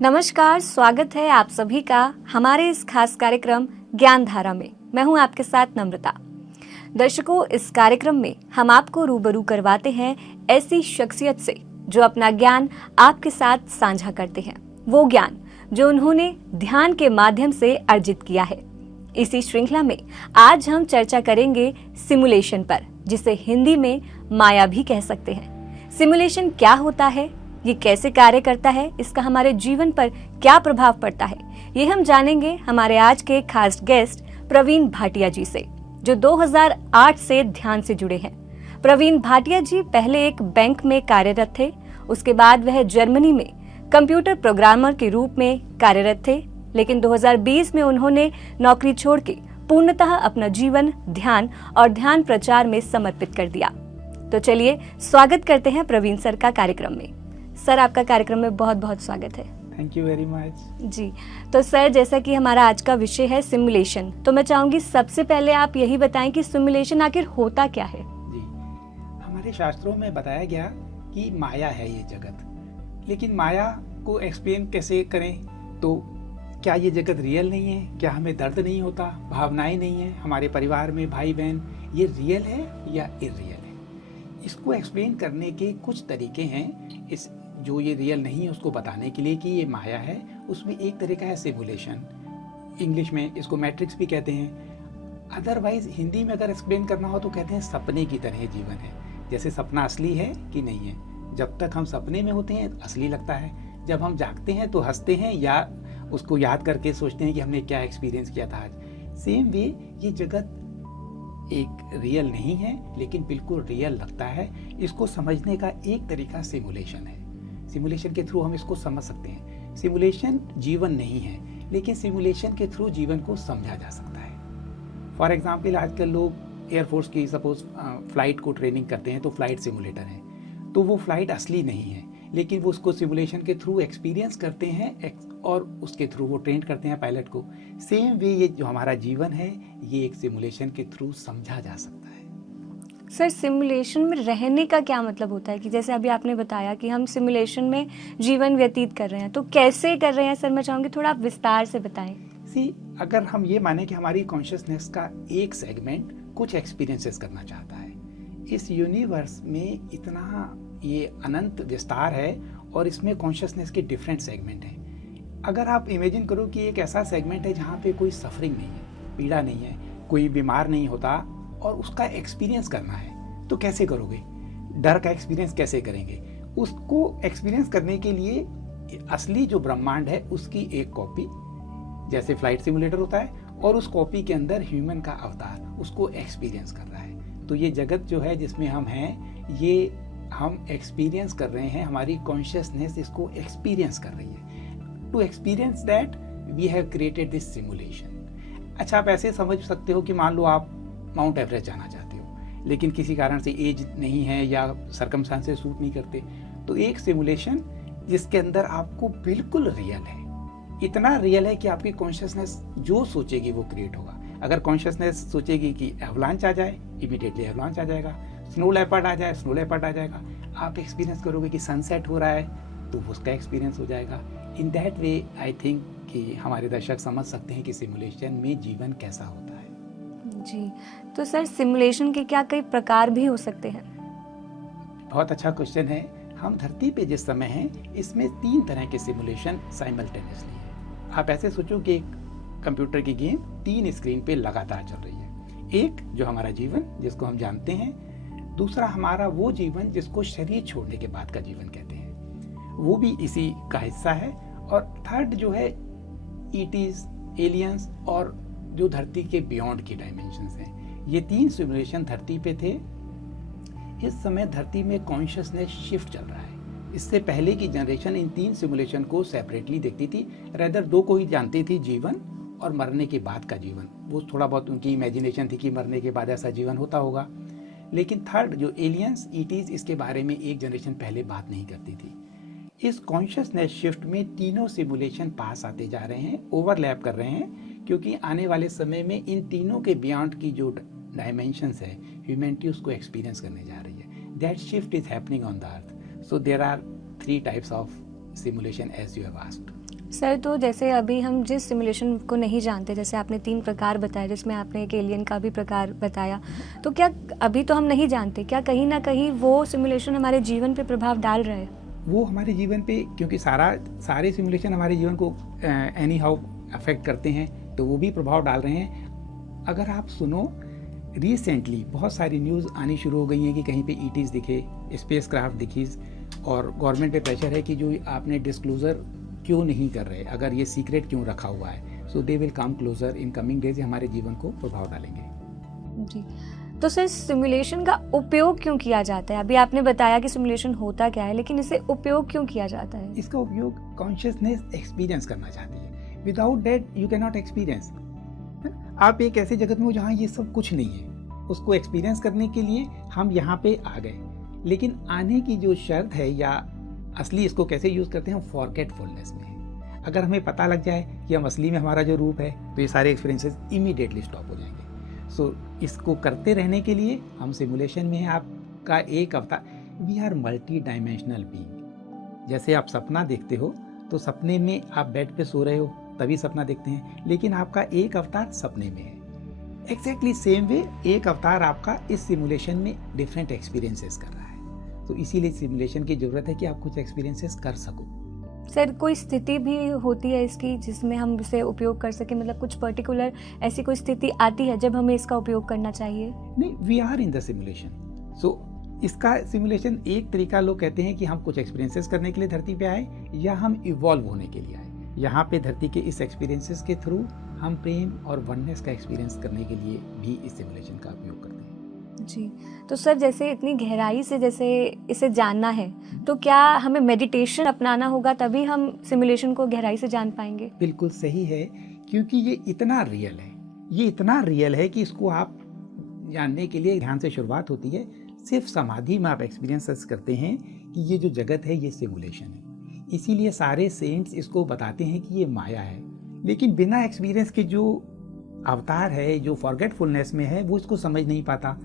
नमस्कार, स्वागत है आप सभी का हमारे इस खास कार्यक्रम ज्ञान धारा में। मैं हूं आपके साथ नम्रता। दर्शकों, इस कार्यक्रम में हम आपको रूबरू करवाते हैं ऐसी शख्सियत से जो अपना ज्ञान आपके साथ साझा करते हैं, वो ज्ञान जो उन्होंने ध्यान के माध्यम से अर्जित किया है। इसी श्रृंखला में आज हम चर्चा करेंगे सिमुलेशन पर, जिसे हिंदी में माया भी कह सकते हैं। सिमुलेशन क्या होता है, ये कैसे कार्य करता है, इसका हमारे जीवन पर क्या प्रभाव पड़ता है, ये हम जानेंगे हमारे आज के खास गेस्ट प्रवीण भाटिया जी से, जो 2008 से ध्यान से जुड़े हैं। प्रवीण भाटिया जी पहले एक बैंक में कार्यरत थे, उसके बाद वह जर्मनी में कंप्यूटर प्रोग्रामर के रूप में कार्यरत थे, लेकिन 2020 में उन्होंने नौकरी छोड़ के पूर्णतः अपना जीवन ध्यान और ध्यान प्रचार में समर्पित कर दिया। तो चलिए स्वागत करते हैं प्रवीण सर का कार्यक्रम में। सर, आपका कार्यक्रम में बहुत बहुत स्वागत है। Thank you very much. जी, तो सर, जैसा कि हमारा आज का विषय है सिमुलेशन, तो मैं चाहूंगी सबसे पहले आप यही बताएं कि सिमुलेशन आखिर होता क्या है। जी, हमारे शास्त्रों में बताया गया कि माया है ये जगत, लेकिन माया को एक्सप्लेन कैसे करें? तो क्या ये जगत रियल नहीं है? क्या हमें दर्द नहीं होता, भावनाएं नहीं है हमारे परिवार में, भाई बहन, ये रियल है या इरियल है? इसको एक्सप्लेन करने के कुछ तरीके हैं। इस जो ये रियल नहीं है उसको बताने के लिए कि ये माया है, उसमें एक तरीका है सिमुलेशन। इंग्लिश में इसको मैट्रिक्स भी कहते हैं। अदरवाइज हिंदी में अगर एक्सप्लेन करना हो तो कहते हैं सपने की तरह जीवन है। जैसे सपना असली है कि नहीं है, जब तक हम सपने में होते हैं असली लगता है, जब हम जागते हैं तो हंसते हैं या उसको याद करके सोचते हैं कि हमने क्या एक्सपीरियंस किया था आज। सेम वे ये जगत एक रियल नहीं है, लेकिन बिल्कुल रियल लगता है। इसको समझने का एक तरीका सिमुलेशन है। सिमुलेशन के थ्रू हम इसको समझ सकते हैं। सिमुलेशन जीवन नहीं है, लेकिन सिमुलेशन के थ्रू जीवन को समझा जा सकता है। फॉर एग्जाम्पल, आजकल लोग एयरफोर्स की सपोज फ्लाइट को ट्रेनिंग करते हैं तो फ्लाइट सिमुलेटर है, तो वो फ्लाइट असली नहीं है, लेकिन वो उसको सिमुलेशन के थ्रू एक्सपीरियंस करते हैं और उसके थ्रू वो ट्रेन करते हैं पायलट को। सेम वे ये जो हमारा जीवन है, ये एक सिमुलेशन के थ्रू समझा जा सकता है। सर, सिमुलेशन में रहने का क्या मतलब होता है कि जैसे अभी आपने बताया कि हम सिमुलेशन में जीवन व्यतीत कर रहे हैं, तो कैसे कर रहे हैं सर? मैं चाहूँगी थोड़ा आप विस्तार से बताएं। अगर हम ये माने कि हमारी कॉन्शियसनेस का एक सेगमेंट कुछ एक्सपीरियंसेस करना चाहता है, इस यूनिवर्स में इतना ये अनंत विस्तार है और इसमें कॉन्शियसनेस के डिफरेंट सेगमेंट हैं। अगर आप इमेजिन करो कि एक ऐसा सेगमेंट है जहाँ पे कोई सफरिंग नहीं है, पीड़ा नहीं है, कोई बीमार नहीं होता, और उसका एक्सपीरियंस करना है, तो कैसे करोगे? डर का एक्सपीरियंस कैसे करेंगे? उसको एक्सपीरियंस करने के लिए असली जो ब्रह्मांड है उसकी एक कॉपी, जैसे फ्लाइट सिमुलेटर होता है, और उस कॉपी के अंदर ह्यूमन का अवतार उसको एक्सपीरियंस कर रहा है। तो ये जगत जो है जिसमें हम हैं, ये हम एक्सपीरियंस कर रहे हैं, हमारी कॉन्शियसनेस इसको एक्सपीरियंस कर रही है। To experience that we have created this simulation. अच्छा, आप ऐसे समझ सकते हो कि मान लो आप माउंट एवरेस्ट जाना चाहते हो, लेकिन किसी कारण से एज नहीं है या सर्कमस्टांसेस सूट नहीं करते, तो एक सिमुलेशन जिसके अंदर आपको बिल्कुल रियल है, इतना रियल है कि आपकी कॉन्शियसनेस जो सोचेगी वो क्रिएट होगा। अगर कॉन्शियसनेस सोचेगी कि एवलांच आ जाए, इमीडिएटली एवलांच आ जाएगा। स्नो लेपर्ड आ जाए, स्नो लेपर्ड आ जाएगा। आप एक्सपीरियंस करोगे कि सनसेट हो रहा है, तो उसका एक्सपीरियंस हो जाएगा। In that way I think कि हमारे दर्शक समझ सकते हैं कि सिमुलेशन में जीवन कैसा होता है। जी, तो सर, सिमुलेशन के क्या कई प्रकार भी हो सकते हैं? बहुत अच्छा क्वेश्चन है। हम धरती पे जिस समय हैं, इसमें 3 तरह के सिमुलेशन साइमल्टेनियसली है। आप ऐसे सोचो कि एक कंप्यूटर की गेम 3 स्क्रीन पे लगातार चल रही है। एक जो हमारा जीवन जिसको हम जानते हैं, दूसरा हमारा वो जीवन जिसको शरीर छोड़ने के बाद का जीवन कहते हैं, वो भी इसी का हिस्सा है, और थर्ड जो है ईटीज, एलियंस और जो धरती के बियॉन्ड की डायमेंशंस हैं। ये 3 सिमुलेशन धरती पे थे। इस समय धरती में कॉन्शियसनेस शिफ्ट चल रहा है। इससे पहले की जनरेशन इन 3 सिमुलेशन को सेपरेटली देखती थी, रेदर 2 को ही जानती थी, जीवन और मरने के बाद का जीवन। वो थोड़ा बहुत उनकी इमेजिनेशन थी कि मरने के बाद ऐसा जीवन होता होगा। लेकिन थर्ड जो एलियंस, ईटीज, इसके बारे में एक जनरेशन पहले बात नहीं करती थी। इस कॉन्शियसनेस शिफ्ट में तीनों सिमुलेशन पास आते जा रहे हैं, ओवरलैप कर रहे हैं, क्योंकि आने वाले समय में इन तीनों के बियॉन्ड की जो डायमेंशंस है, ह्यूमैनिटी उसको एक्सपीरियंस करने जा रही है। That shift is happening on the earth. So there are 3 types of simulation as you have asked. Sir, तो जैसे अभी हम जिस सिमुलेशन को नहीं जानते, जैसे आपने 3 प्रकार बताए, जिसमें आपने एक एलियन का भी प्रकार बताया, तो क्या अभी तो हम नहीं जानते, क्या कहीं ना कहीं वो सिमुलेशन हमारे जीवन पे प्रभाव डाल रहा है? वो हमारे जीवन पे, क्योंकि सारे सिमुलेशन हमारे जीवन को एनी हाउ अफेक्ट करते हैं, तो वो भी प्रभाव डाल रहे हैं। अगर आप सुनो, रिसेंटली बहुत सारी न्यूज़ आनी शुरू हो गई हैं कि कहीं पे ईटीज़ दिखे, स्पेस क्राफ्ट दिखी, और गवर्नमेंट पे प्रेशर है कि जो आपने डिस्क्लोजर क्यों नहीं कर रहे, अगर ये सीक्रेट क्यों रखा हुआ है, so they will come closer in coming days, हमारे जीवन को प्रभाव डालेंगे। जी, तो सर सिमुलेशन का उपयोग क्यों किया जाता है? अभी आपने बताया कि सिमुलेशन होता क्या है, लेकिन इसे उपयोग क्यों किया जाता है? इसका उपयोग कॉन्शियसनेस एक्सपीरियंस करना चाहती है। Without that you can not experience. आप एक ऐसे जगत में हो जहाँ ये सब कुछ नहीं है, उसको एक्सपीरियंस करने के लिए हम यहाँ पे आ गए, लेकिन आने की जो शर्त है, या असली इसको कैसे यूज़ करते हैं, हम फॉरगेटफुलनेस में है। अगर हमें पता लग जाए कि हम असली में हमारा जो रूप है, तो ये सारे एक्सपीरियंसेस इमीडिएटली स्टॉप हो जाएंगे। सो इसको करते रहने के लिए हम सिमुलेशन में हैं। आपका एक अवतार, we are multi dimensional being. जैसे आप सपना देखते हो, तो सपने में आप बेड पे सो रहे हो तभी सपना देखते हैं, लेकिन आपका एक अवतार सपने में है। एग्जैक्टली सेम वे एक अवतार आपका इस सिमुलेशन में डिफरेंट एक्सपीरियंसेस कर रहा है। तो इसीलिए सिमुलेशन की ज़रूरत है कि आप कुछ एक्सपीरियंसेस कर सको। सर, कोई स्थिति भी होती है इसकी जिसमें हम इसे उपयोग कर सकें, मतलब कुछ पर्टिकुलर ऐसी कोई स्थिति आती है जब हमें इसका उपयोग करना चाहिए? नहीं, we are in the simulation. So इसका सिमुलेशन एक तरीका, लोग कहते हैं कि हम कुछ एक्सपीरियंसेस करने के लिए धरती पे आए, या हम इवॉल्व होने के लिए आए। यहाँ पे धरती के इस एक्सपीरियंसेस के थ्रू हम प्रेम और वननेस का एक्सपीरियंस करने के लिए भी इस सिमुलेशन का उपयोग करते हैं। जी, तो सर जैसे इतनी गहराई से जैसे इसे जानना है, तो क्या हमें मेडिटेशन अपनाना होगा तभी हम सिमुलेशन को गहराई से जान पाएंगे? बिल्कुल सही है, क्योंकि ये इतना रियल है, ये इतना रियल है कि इसको आप जानने के लिए ध्यान से शुरुआत होती है। सिर्फ समाधि में आप एक्सपीरियंस करते हैं कि ये जो जगत है ये सिमुलेशन है। इसीलिए सारे सेंट्स इसको बताते हैं कि ये माया है, लेकिन बिना एक्सपीरियंस के जो अवतार है, जो फॉरगेटफुलनेस में है, वो इसको समझ नहीं पाता।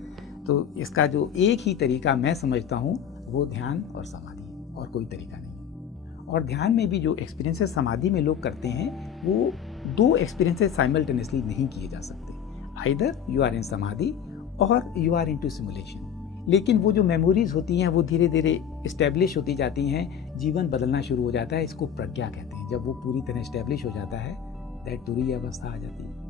तो इसका जो एक ही तरीका मैं समझता हूँ, वो ध्यान और समाधि, और कोई तरीका नहीं। और ध्यान में भी जो एक्सपीरियंसेस समाधि में लोग करते हैं, वो 2 एक्सपीरियंसेस साइमल्टेनियसली नहीं किए जा सकते। आइदर यू आर इन समाधि और यू आर इनटू सिमुलेशन। लेकिन वो जो मेमोरीज होती हैं, वो धीरे धीरे इस्टेब्लिश होती जाती हैं, जीवन बदलना शुरू हो जाता है। इसको प्रज्ञा कहते हैं। जब वो पूरी तरह इस्टेब्लिश हो जाता है, दैट तुरीय अवस्था आ जाती है।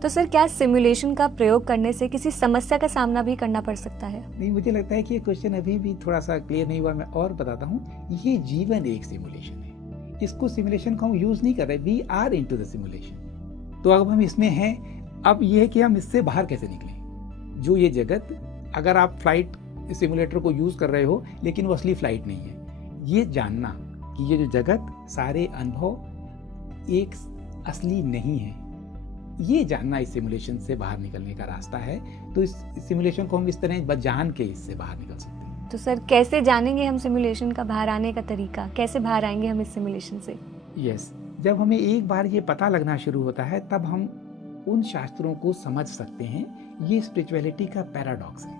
तो सर, क्या सिमुलेशन का प्रयोग करने से किसी समस्या का सामना भी करना पड़ सकता है? नहीं, मुझे लगता है कि ये क्वेश्चन अभी भी थोड़ा सा क्लियर नहीं हुआ। मैं और बताता हूँ। ये जीवन एक सिमुलेशन है। इसको सिमुलेशन को हम यूज नहीं कर रहे, we are into the simulation. तो अब हम इसमें हैं। अब ये है कि हम इससे बाहर कैसे निकलें। जो ये जगत, अगर आप फ्लाइट सिमुलेटर को यूज कर रहे हो, लेकिन वो असली फ्लाइट नहीं है, ये जानना कि ये जो जगत, सारे अनुभव एक असली नहीं है, ये जानना इस सिमुलेशन से बाहर निकलने का रास्ता है। तो इस सिमुलेशन को हम इस तरह जान के इससे बाहर निकल सकते हैं। तो सर, कैसे जानेंगे हम सिमुलेशन का बाहर आने का तरीका? कैसे बाहर आएंगे हम इस सिमुलेशन से? यस, जब हमें एक बार ये पता लगना शुरू होता है, तब हम उन शास्त्रों को समझ सकते हैं। ये स्पिरिचुअलिटी का पैराडॉक्स है।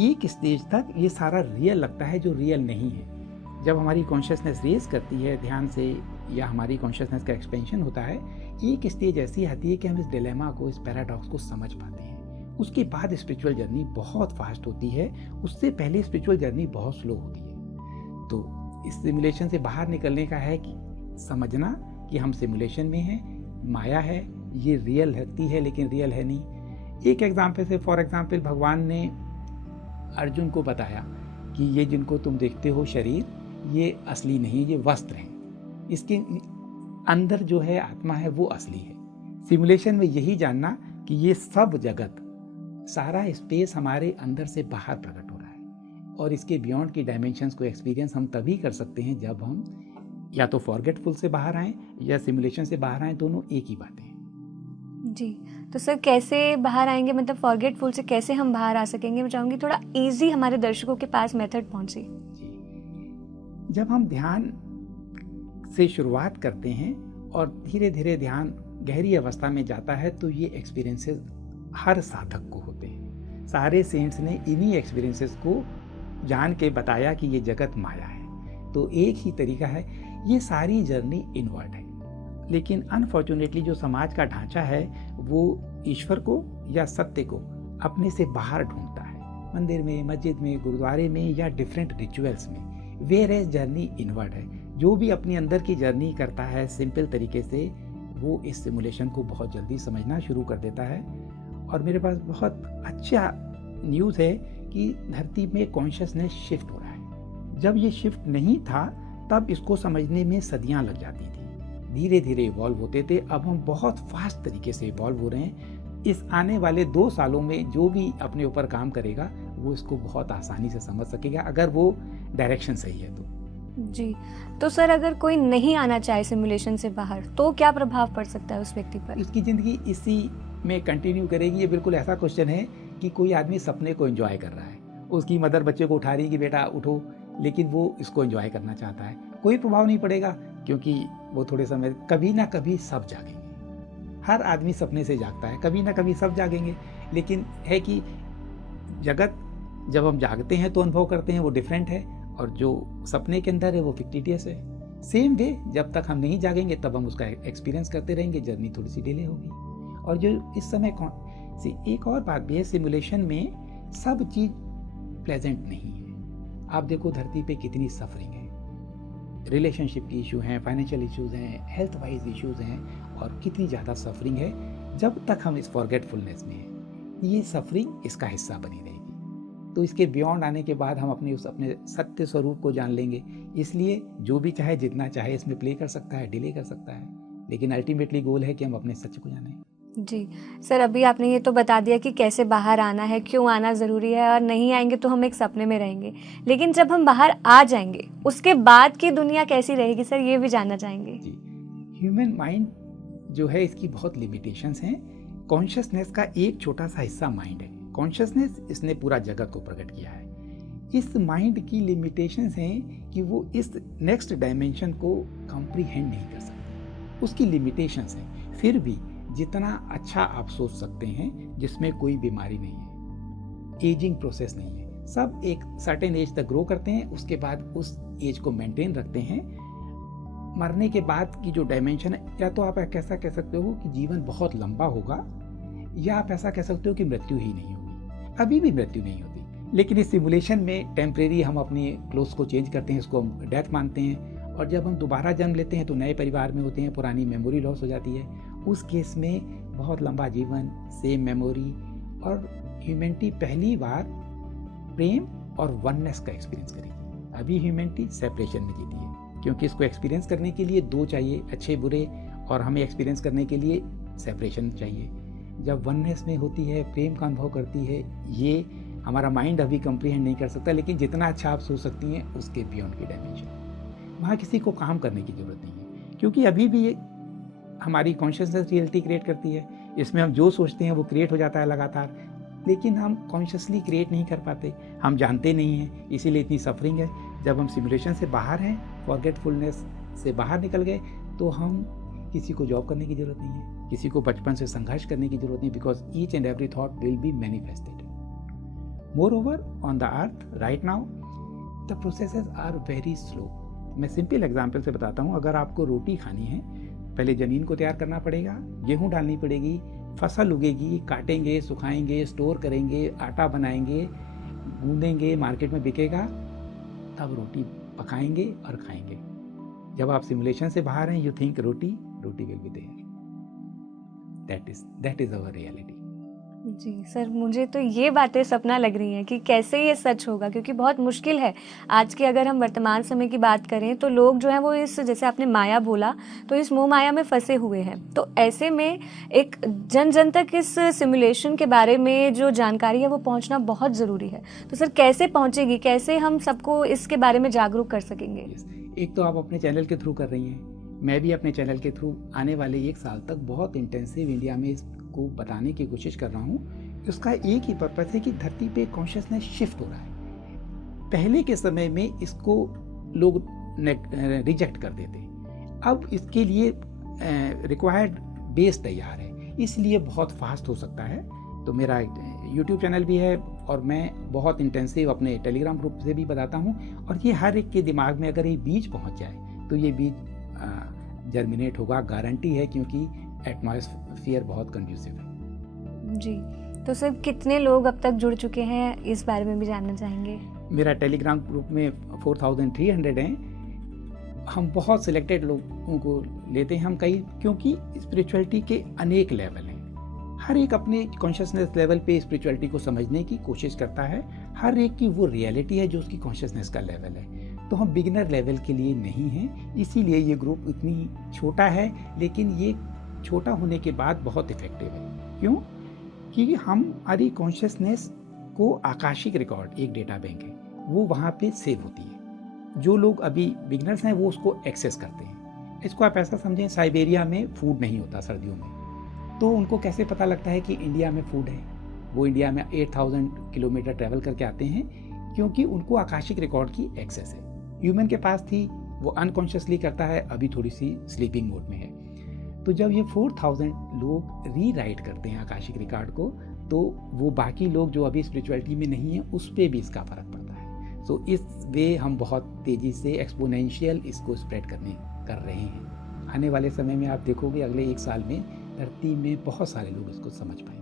एक स्टेज तक ये सारा रियल लगता है, जो रियल नहीं है। जब हमारी कॉन्शियसनेस रेज करती है ध्यान से, या हमारी कॉन्शियसनेस का एक्सपेंशन होता है, एक स्टेज ऐसी आती है कि हम इस डिलेमा को, इस पैराडॉक्स को समझ पाते हैं। उसके बाद स्पिरिचुअल जर्नी बहुत फास्ट होती है। उससे पहले स्पिरिचुअल जर्नी बहुत स्लो होती है। तो इस सिमुलेशन से बाहर निकलने का है कि समझना कि हम सिमुलेशन में हैं, माया है, ये रियल लगती है लेकिन रियल है नहीं। एक एग्जाम्पल से, फॉर एग्जाम्पल, भगवान ने अर्जुन को बताया कि ये जिनको तुम देखते हो शरीर, ये असली नहीं, ये वस्त्र हैं। इसके अंदर जो है आत्मा है, वो असली है। सिमुलेशन में यही जानना कि ये सब जगत, सारा स्पेस हमारे अंदर से बाहर प्रकट हो रहा है, और इसके बियॉन्ड की डायमेंशंस को एक्सपीरियंस हम तभी कर सकते हैं जब हम या तो फॉरगेटफुल से बाहर आएँ या सिमुलेशन से बाहर आएँ। दोनों एक ही बातें हैं। जी, तो सर कैसे बाहर आएंगे, मतलब फॉरगेटफुल से कैसे हम बाहर आ सकेंगे? मैं चाहूँगी थोड़ा इजी हमारे दर्शकों के पास मेथड पहुँचे। जी, जब हम ध्यान से शुरुआत करते हैं और धीरे धीरे ध्यान गहरी अवस्था में जाता है, तो ये एक्सपीरियंसेस हर साधक को होते हैं। सारे सेंट्स ने इन्हीं एक्सपीरियंसेस को जान के बताया कि ये जगत माया है। तो एक ही तरीका है ये सारी जर्नी इनवर्ड है। लेकिन अनफॉर्चुनेटली जो समाज का ढांचा है वो ईश्वर को या सत्य को अपने से बाहर ढूंढता है, मंदिर में, मस्जिद में, गुरुद्वारे में या डिफरेंट रिचुअल्स में। वेयर एज जर्नी इनवर्ड है। जो भी अपने अंदर की जर्नी करता है सिंपल तरीके से, वो इस सिमुलेशन को बहुत जल्दी समझना शुरू कर देता है। और मेरे पास बहुत अच्छा न्यूज़ है कि धरती में कॉन्शियसनेस शिफ्ट हो रहा है। जब ये शिफ्ट नहीं था तब इसको समझने में सदियां लग जाती थी, धीरे धीरे इवॉल्व होते थे। अब हम बहुत फास्ट तरीके से इवॉल्व हो रहे हैं। इस आने वाले 2 सालों में जो भी अपने ऊपर काम करेगा वो इसको बहुत आसानी से समझ सकेगा, अगर वो डायरेक्शन सही है तो। जी, तो सर अगर कोई नहीं आना चाहे सिमुलेशन से बाहर तो क्या प्रभाव पड़ सकता है उस व्यक्ति पर? उसकी ज़िंदगी इसी में कंटिन्यू करेगी। ये बिल्कुल ऐसा क्वेश्चन है कि कोई आदमी सपने को एंजॉय कर रहा है, उसकी मदर बच्चे को उठा रही है कि बेटा उठो, लेकिन वो इसको एंजॉय करना चाहता है। कोई प्रभाव नहीं पड़ेगा, क्योंकि वो थोड़े समय कभी ना कभी सब जागेंगे। हर आदमी सपने से जागता है, कभी ना कभी सब जागेंगे। लेकिन है कि जगत जब हम जागते हैं तो अनुभव करते हैं वो डिफरेंट है, और जो सपने के अंदर है वो फिक्टिटियस है। सेम वे जब तक हम नहीं जागेंगे तब हम उसका एक्सपीरियंस करते रहेंगे, जर्नी थोड़ी सी डिले होगी। और जो इस समय एक और बात भी है, सिमुलेशन में सब चीज़ प्लेजेंट नहीं है। आप देखो धरती पे कितनी सफरिंग है, रिलेशनशिप की इशू हैं, फाइनेंशियल इश्यूज हैं, हेल्थ वाइज इश्यूज हैं, और कितनी ज़्यादा सफरिंग है। जब तक हम इस फॉरगेटफुलनेस में हैं, ये सफरिंग इसका हिस्सा बनी रहेगी। तो इसके बियॉन्ड आने के बाद हम अपने सत्य स्वरूप को जान लेंगे। इसलिए जो भी चाहे जितना चाहे इसमें प्ले कर सकता है, डिले कर सकता है, लेकिन अल्टीमेटली गोल है कि हम अपने सच को जानें। जी सर, अभी आपने ये तो बता दिया कि कैसे बाहर आना है, क्यों आना ज़रूरी है, और नहीं आएंगे तो हम एक सपने में रहेंगे। लेकिन जब हम बाहर आ जाएंगे उसके बाद की दुनिया कैसी रहेगी सर, ये भी जानना चाहेंगे। जी, ह्यूमन माइंड जो है इसकी बहुत लिमिटेशंस हैं। कॉन्शियसनेस का एक छोटा सा हिस्सा माइंड है। कॉन्शियसनेस इसने पूरा जगत को प्रकट किया है। इस माइंड की लिमिटेशंस हैं कि वो इस नेक्स्ट डायमेंशन को कॉम्प्रीहेंड नहीं कर सकता, उसकी लिमिटेशंस हैं। फिर भी जितना अच्छा आप सोच सकते हैं, जिसमें कोई बीमारी नहीं है, एजिंग प्रोसेस नहीं है, सब एक सर्टेन एज तक ग्रो करते हैं, उसके बाद उस एज को मेंटेन रखते हैं। मरने के बाद की जो डायमेंशन है, या तो आप ऐसा कह सकते हो कि जीवन बहुत लंबा होगा, या आप ऐसा कह सकते हो कि मृत्यु ही नहीं होगी। अभी भी मृत्यु नहीं होती, लेकिन इस सिमुलेशन में टेम्परेरी हम अपनी क्लोथ्स को चेंज करते हैं, इसको हम डेथ मानते हैं। और जब हम दोबारा जन्म लेते हैं तो नए परिवार में होते हैं, पुरानी मेमोरी लॉस हो जाती है। उस केस में बहुत लंबा जीवन, सेम मेमोरी, और ह्यूमैनिटी पहली बार प्रेम और वननेस का एक्सपीरियंस करेगी। अभी ह्यूमैनिटी सेपरेशन में जीती है, क्योंकि इसको एक्सपीरियंस करने के लिए 2 चाहिए, अच्छे बुरे, और हमें एक्सपीरियंस करने के लिए सेपरेशन चाहिए। जब वननेस में होती है, प्रेम का अनुभव करती है, ये हमारा माइंड अभी कंप्रीहेंड नहीं कर सकता, लेकिन जितना अच्छा आप सोच सकती हैं उसके बियॉन्ड की डायमेंशन। वहाँ किसी को काम करने की ज़रूरत नहीं है, क्योंकि अभी भी ये हमारी कॉन्शियसनेस रियलिटी क्रिएट करती है। इसमें हम जो सोचते हैं वो क्रिएट हो जाता है लगातार, लेकिन हम कॉन्शियसली क्रिएट नहीं कर पाते, हम जानते नहीं हैं, इसीलिए इतनी सफरिंग है। जब हम सिमुलेशन से बाहर हैं, फॉरगेटफुलनेस से बाहर निकल गए, तो हम किसी को जॉब करने की ज़रूरत नहीं है, किसी को बचपन से संघर्ष करने की ज़रूरत नहीं, because each and every thought will be manifested. Moreover on the earth right now the processes are very slow. मैं सिंपल एग्जाम्पल से बताता हूँ। अगर आपको रोटी खानी है, पहले ज़मीन को तैयार करना पड़ेगा, गेहूँ डालनी पड़ेगी, फसल उगेगी, काटेंगे, सुखाएंगे, स्टोर करेंगे, आटा बनाएंगे, गूंदेंगे, मार्केट में बिकेगा, तब रोटी पकाएंगे और खाएंगे। जब आप सिमुलेशन से बाहर हैं, you think roti will be there. That is our reality. जी सर, मुझे तो ये बातें सपना लग रही हैं कि कैसे ये सच होगा, क्योंकि बहुत मुश्किल है। आज की अगर हम वर्तमान समय की बात करें तो लोग जो हैं वो इस, जैसे आपने माया बोला, तो इस मोह माया में फंसे हुए हैं। तो ऐसे में एक जन जन तक इस सिमुलेशन के बारे में जो जानकारी है वो पहुंचना बहुत ज़रूरी है। तो सर कैसे पहुंचेगी, कैसे हम सबको इसके बारे में जागरूक कर सकेंगे? एक तो आप अपने चैनल के थ्रू कर रही हैं, मैं भी अपने चैनल के थ्रू आने वाले 1 साल तक बहुत इंटेंसिव इंडिया में को बताने की कोशिश कर रहा हूँ। उसका एक ही पर्पस है कि धरती पे कॉन्शियसनेस शिफ्ट हो रहा है। पहले के समय में इसको लोग रिजेक्ट कर देते, अब इसके लिए रिक्वायर्ड बेस तैयार है, इसलिए बहुत फास्ट हो सकता है। तो मेरा YouTube चैनल भी है, और मैं बहुत इंटेंसिव अपने टेलीग्राम ग्रुप से भी बताता हूँ, और ये हर एक के दिमाग में अगर ये बीज पहुँच जाए तो ये बीज जर्मिनेट होगा, गारंटी है, क्योंकि एटमॉस्फेयर बहुत कंड्यूसिव है। जी, तो सर कितने लोग अब तक जुड़ चुके हैं, इस बारे में भी जानना चाहेंगे। मेरा टेलीग्राम ग्रुप में 4300 हैं। हम बहुत सिलेक्टेड लोगों को लेते हैं हम कई, क्योंकि स्पिरिचुअलिटी के अनेक लेवल हैं। हर एक अपने कॉन्शियसनेस लेवल पे स्पिरिचुअलिटी को समझने की कोशिश करता है। हर एक की वो रियलिटी है जो उसकी कॉन्शियसनेस का लेवल है। तो हम बिगिनर लेवल के लिए नहीं हैं, इसीलिए ये ग्रुप इतनी छोटा है, लेकिन ये छोटा होने के बाद बहुत इफेक्टिव है। क्यों? क्योंकि हमारी कॉन्शियसनेस को आकाशिक रिकॉर्ड, एक डेटा बैंक है, वो वहाँ पे सेव होती है। जो लोग अभी बिगिनर्स हैं वो उसको एक्सेस करते हैं। इसको आप ऐसा समझें, साइबेरिया में फूड नहीं होता सर्दियों में, तो उनको कैसे पता लगता है कि इंडिया में फूड है? वो इंडिया में 8000 किलोमीटर ट्रैवल करके आते हैं, क्योंकि उनको आकाशिक रिकॉर्ड की एक्सेस है। ह्यूमन के पास थी, वो अनकॉन्शियसली करता है, अभी थोड़ी सी स्लीपिंग मोड में है। तो जब ये 4000 लोग रीराइट करते हैं आकाशिक रिकॉर्ड को, तो वो बाकी लोग जो अभी स्पिरिचुअलिटी में नहीं है उस पर भी इसका फर्क पड़ता है। सो इस वे हम बहुत तेज़ी से एक्सपोनेंशियल इसको स्प्रेड कर रहे हैं। आने वाले समय में आप देखोगे अगले 1 साल में धरती में बहुत सारे लोग इसको समझ पाएंगे।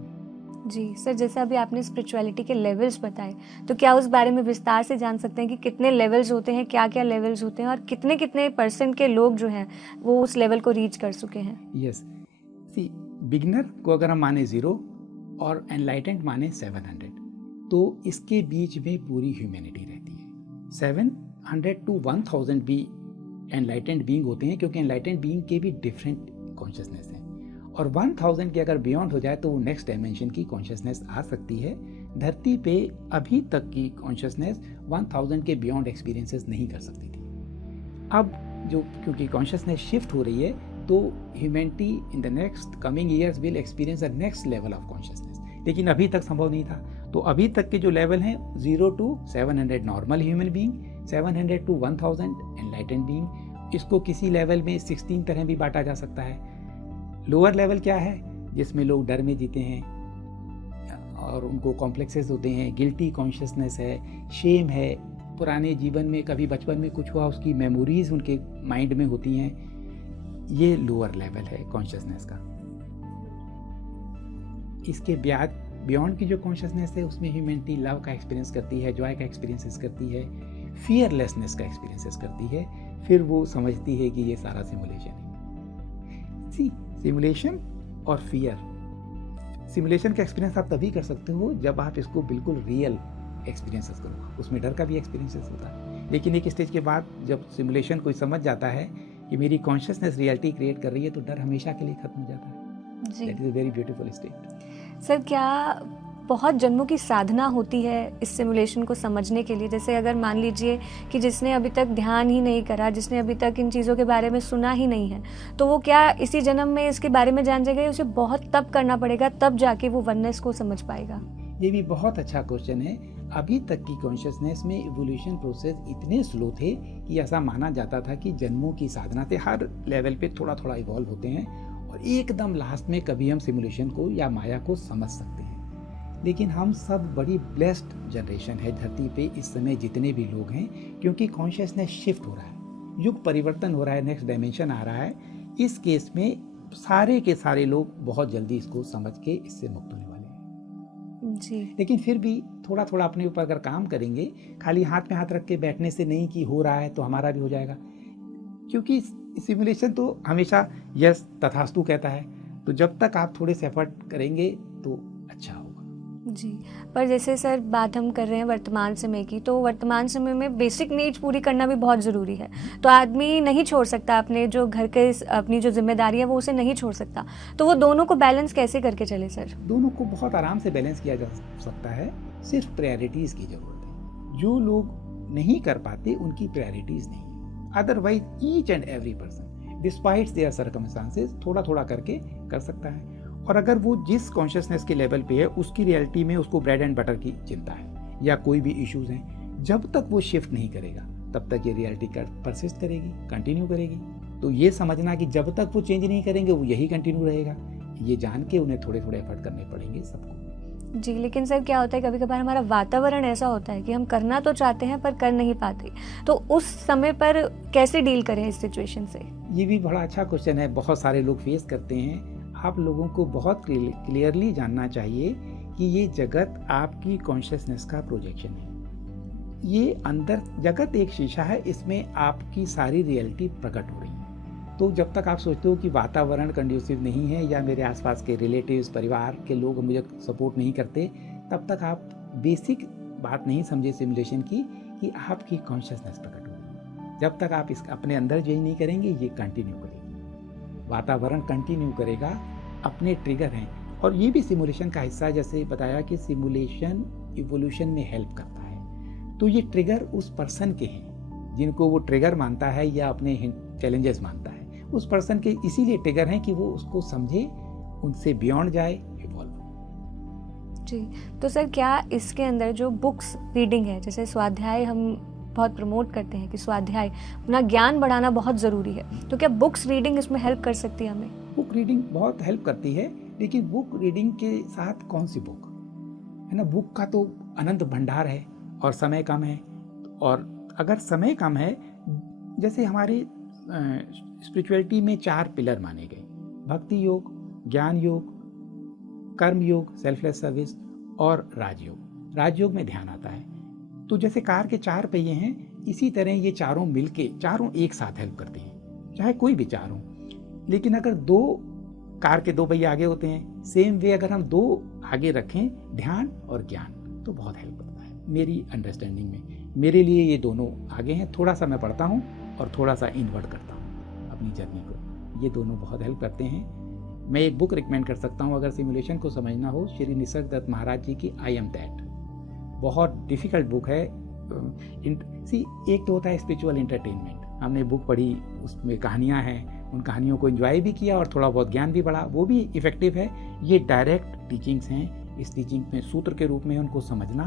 जी सर, जैसे अभी आपने स्पिरिचुअलिटी के लेवल्स बताए, तो क्या उस बारे में विस्तार से जान सकते हैं कि कितने लेवल्स होते हैं, क्या क्या लेवल्स होते हैं, और कितने कितने % के लोग जो हैं वो उस लेवल को रीच कर चुके हैं? यस, सी बिगिनर को अगर हम माने 0 और एनलाइटेंड माने 700, तो इसके बीच में पूरी ह्यूमैनिटी रहती है। 700 to 1000 भी एनलाइटेंड बीइंग होते हैं, क्योंकि एनलाइटेंड बीइंग के भी डिफरेंट कॉन्शियसनेस हैं। और 1000 के अगर बियॉन्ड हो जाए तो वो नेक्स्ट डायमेंशन की कॉन्शियसनेस आ सकती है। धरती पे अभी तक की कॉन्शियसनेस 1000 के बियॉन्ड एक्सपीरियंसेस नहीं कर सकती थी। अब जो क्योंकि कॉन्शियसनेस शिफ्ट हो रही है, तो humanity in the next coming years will experience a next level of consciousness, लेकिन अभी तक संभव नहीं था। तो अभी तक के जो लेवल हैं 0 to 700 normal human being, 700 to 1000 enlightened being. इसको किसी लेवल में 16 तरह भी बांटा जा सकता है। लोअर लेवल क्या है? जिसमें लोग डर में जीते हैं और उनको कॉम्प्लेक्सेस होते हैं, गिल्टी कॉन्शियसनेस है, शेम है, पुराने जीवन में कभी बचपन में कुछ हुआ उसकी मेमोरीज उनके माइंड में होती हैं। ये लोअर लेवल है कॉन्शियसनेस का। इसके बियॉन्ड की जो कॉन्शियसनेस है उसमें ह्यूमैनिटी लव का एक्सपीरियंस करती है, जॉय का एक्सपीरियंसेस करती है, फियरलेसनेस का एक्सपीरियंसेस करती है। फिर वो समझती है कि ये सारा सिमुलेशन है। सी सिमुलेशन और फियर, सिमुलेशन का एक्सपीरियंस आप तभी कर सकते हो जब आप इसको बिल्कुल रियल एक्सपीरियंसेस करो। उसमें डर का भी एक्सपीरियंसेस होता है, लेकिन एक स्टेज के बाद जब सिमुलेशन कोई समझ जाता है कि मेरी कॉन्शियसनेस रियलिटी क्रिएट कर रही है, तो डर हमेशा के लिए खत्म हो जाता है। That is a very beautiful state. Sir, क्या बहुत जन्मों की साधना होती है इस सिमुलेशन को समझने के लिए? जैसे अगर मान लीजिए कि जिसने अभी तक ध्यान ही नहीं करा, जिसने अभी तक इन चीज़ों के बारे में सुना ही नहीं है, तो वो क्या इसी जन्म में इसके बारे में जान जाएगा? उसे बहुत तप करना पड़ेगा, तब जाके वो वननेस को समझ पाएगा? ये भी बहुत अच्छा क्वेश्चन है। अभी तक की कॉन्शियसनेस में इवोल्यूशन प्रोसेस इतने स्लो थे कि ऐसा माना जाता था कि जन्मों की साधना से हर लेवल पे थोड़ा थोड़ा इवॉल्व होते हैं और एकदम लास्ट में कभी हम सिमुलेशन को या माया को समझ सकते हैं। लेकिन हम सब बड़ी ब्लेस्ड जनरेशन है धरती पे इस समय जितने भी लोग हैं, क्योंकि कॉन्शियसनेस शिफ्ट हो रहा है, युग परिवर्तन हो रहा है, नेक्स्ट डायमेंशन आ रहा है। इस केस में सारे के सारे लोग बहुत जल्दी इसको समझ के इससे मुक्त होने वाले हैं जी। लेकिन फिर भी थोड़ा थोड़ा अपने ऊपर अगर काम करेंगे, खाली हाथ में हाथ रख के बैठने से नहीं कि हो रहा है तो हमारा भी हो जाएगा, क्योंकि सिमुलेशन तो हमेशा यस तथास्तु कहता है। तो जब तक आप थोड़े से एफर्ट करेंगे तो अच्छा होगा। जी, पर जैसे सर बात हम कर रहे हैं वर्तमान समय की, तो वर्तमान समय में बेसिक नीड्स पूरी करना भी बहुत ज़रूरी है। तो आदमी नहीं छोड़ सकता अपने जो घर के अपनी जो जिम्मेदारी है वो उसे नहीं छोड़ सकता, तो वो दोनों को बैलेंस कैसे करके चले सर? दोनों को बहुत आराम से बैलेंस किया जा सकता है, सिर्फ प्रायोरिटीज़ की ज़रूरत है। जो लोग नहीं कर पाते उनकी प्रायोरिटीज़ नहीं, otherwise each and every person despite there circumstances थोड़ा थोड़ा करके कर सकता है। और अगर वो जिस कॉन्शियसनेस के लेवल पे है उसकी रियलिटी में उसको ब्रेड एंड बटर की चिंता है या कोई भी इश्यूज हैं, जब तक वो शिफ्ट नहीं करेगा तब तक ये रियलिटी परसिस्ट करेगी, कंटिन्यू करेगी। तो ये समझना कि जब तक वो चेंज नहीं करेंगे वो यही कंटिन्यू रहेगा, ये जान के उन्हें थोड़े थोड़े एफर्ट करने पड़ेंगे सबको। जी, लेकिन सर क्या होता है, कभी कभार हमारा वातावरण ऐसा होता है कि हम करना तो चाहते हैं पर कर नहीं पाते, तो उस समय पर कैसे डील करें इस सिचुएशन से? ये भी बड़ा अच्छा क्वेश्चन है, बहुत सारे लोग फेस करते हैं। आप लोगों को बहुत क्लियरली जानना चाहिए कि ये जगत आपकी कॉन्शियसनेस का प्रोजेक्शन है। ये अंदर जगत एक शीशा है, इसमें आपकी सारी रियलिटी प्रकट हो रही है। तो जब तक आप सोचते हो कि वातावरण कंड्यूसिव नहीं है या मेरे आसपास के रिलेटिव्स, परिवार के लोग मुझे सपोर्ट नहीं करते, तब तक आप बेसिक बात नहीं समझे सिमुलेशन की कि आपकी कॉन्शियसनेस प्रकट होगी। जब तक आप इस अपने अंदर यही नहीं करेंगे, ये कंटिन्यू करेगी, वातावरण कंटिन्यू करेगा, अपने ट्रिगर हैं। और ये भी सिमुलेशन का हिस्सा, जैसे बताया कि सिमुलेशन इवोल्यूशन में हेल्प करता है। तो ये ट्रिगर उस पर्सन के हैं जिनको वो ट्रिगर मानता है या अपने चैलेंजेस मानता है, उस पर्सन के इसीलिए ट्रिगर हैं कि वो उसको समझे, उनसे बियॉन्ड जाए, इवॉल्व। जी, तो सर क्या इसके अंदर जो बुक्स रीडिंग है, जैसे स्वाध्याय हम बहुत प्रमोट करते हैं कि स्वाध्याय, अपना ज्ञान बढ़ाना बहुत ज़रूरी है, तो क्या बुक्स रीडिंग इसमें हेल्प कर सकती है हमें? बुक रीडिंग बहुत हेल्प करती है, लेकिन बुक रीडिंग के साथ कौन सी बुक है ना, बुक का तो अनंत भंडार है और समय कम है। और अगर समय कम है, जैसे हमारे स्पिरिचुअलिटी में 4 पिलर माने गए, भक्ति योग, ज्ञान योग, कर्म योग, सेल्फलेस सर्विस और राजयोग। राजयोग में ध्यान आता है। तो जैसे कार के 4 पहिए हैं, इसी तरह ये चारों मिलके, चारों एक साथ हेल्प करते हैं, चाहे कोई भी 4 हो। लेकिन अगर 2 कार के 2 पहिए आगे होते हैं, सेम वे अगर हम 2 आगे रखें, ध्यान और ज्ञान, तो बहुत हेल्प करता है मेरी अंडरस्टैंडिंग में। मेरे लिए ये दोनों आगे हैं, थोड़ा सा मैं पढ़ता हूँ और थोड़ा सा इन्वर्ट करता हूँ अपनी जर्नी को, ये दोनों बहुत हेल्प करते हैं। मैं एक बुक रिकमेंड कर सकता हूँ अगर सिमुलेशन को समझना हो, श्री निसर्ग दत्त महाराज जी की आई एम दैट। बहुत डिफ़िकल्ट बुक है। एक तो होता है स्पिरिचुअल एंटरटेनमेंट, हमने बुक पढ़ी, उसमें कहानियाँ हैं, उन कहानियों को एंजॉय भी किया और थोड़ा बहुत ज्ञान भी बढ़ा, वो भी इफ़ेक्टिव है। ये डायरेक्ट टीचिंग्स हैं, इस टीचिंग में सूत्र के रूप में उनको समझना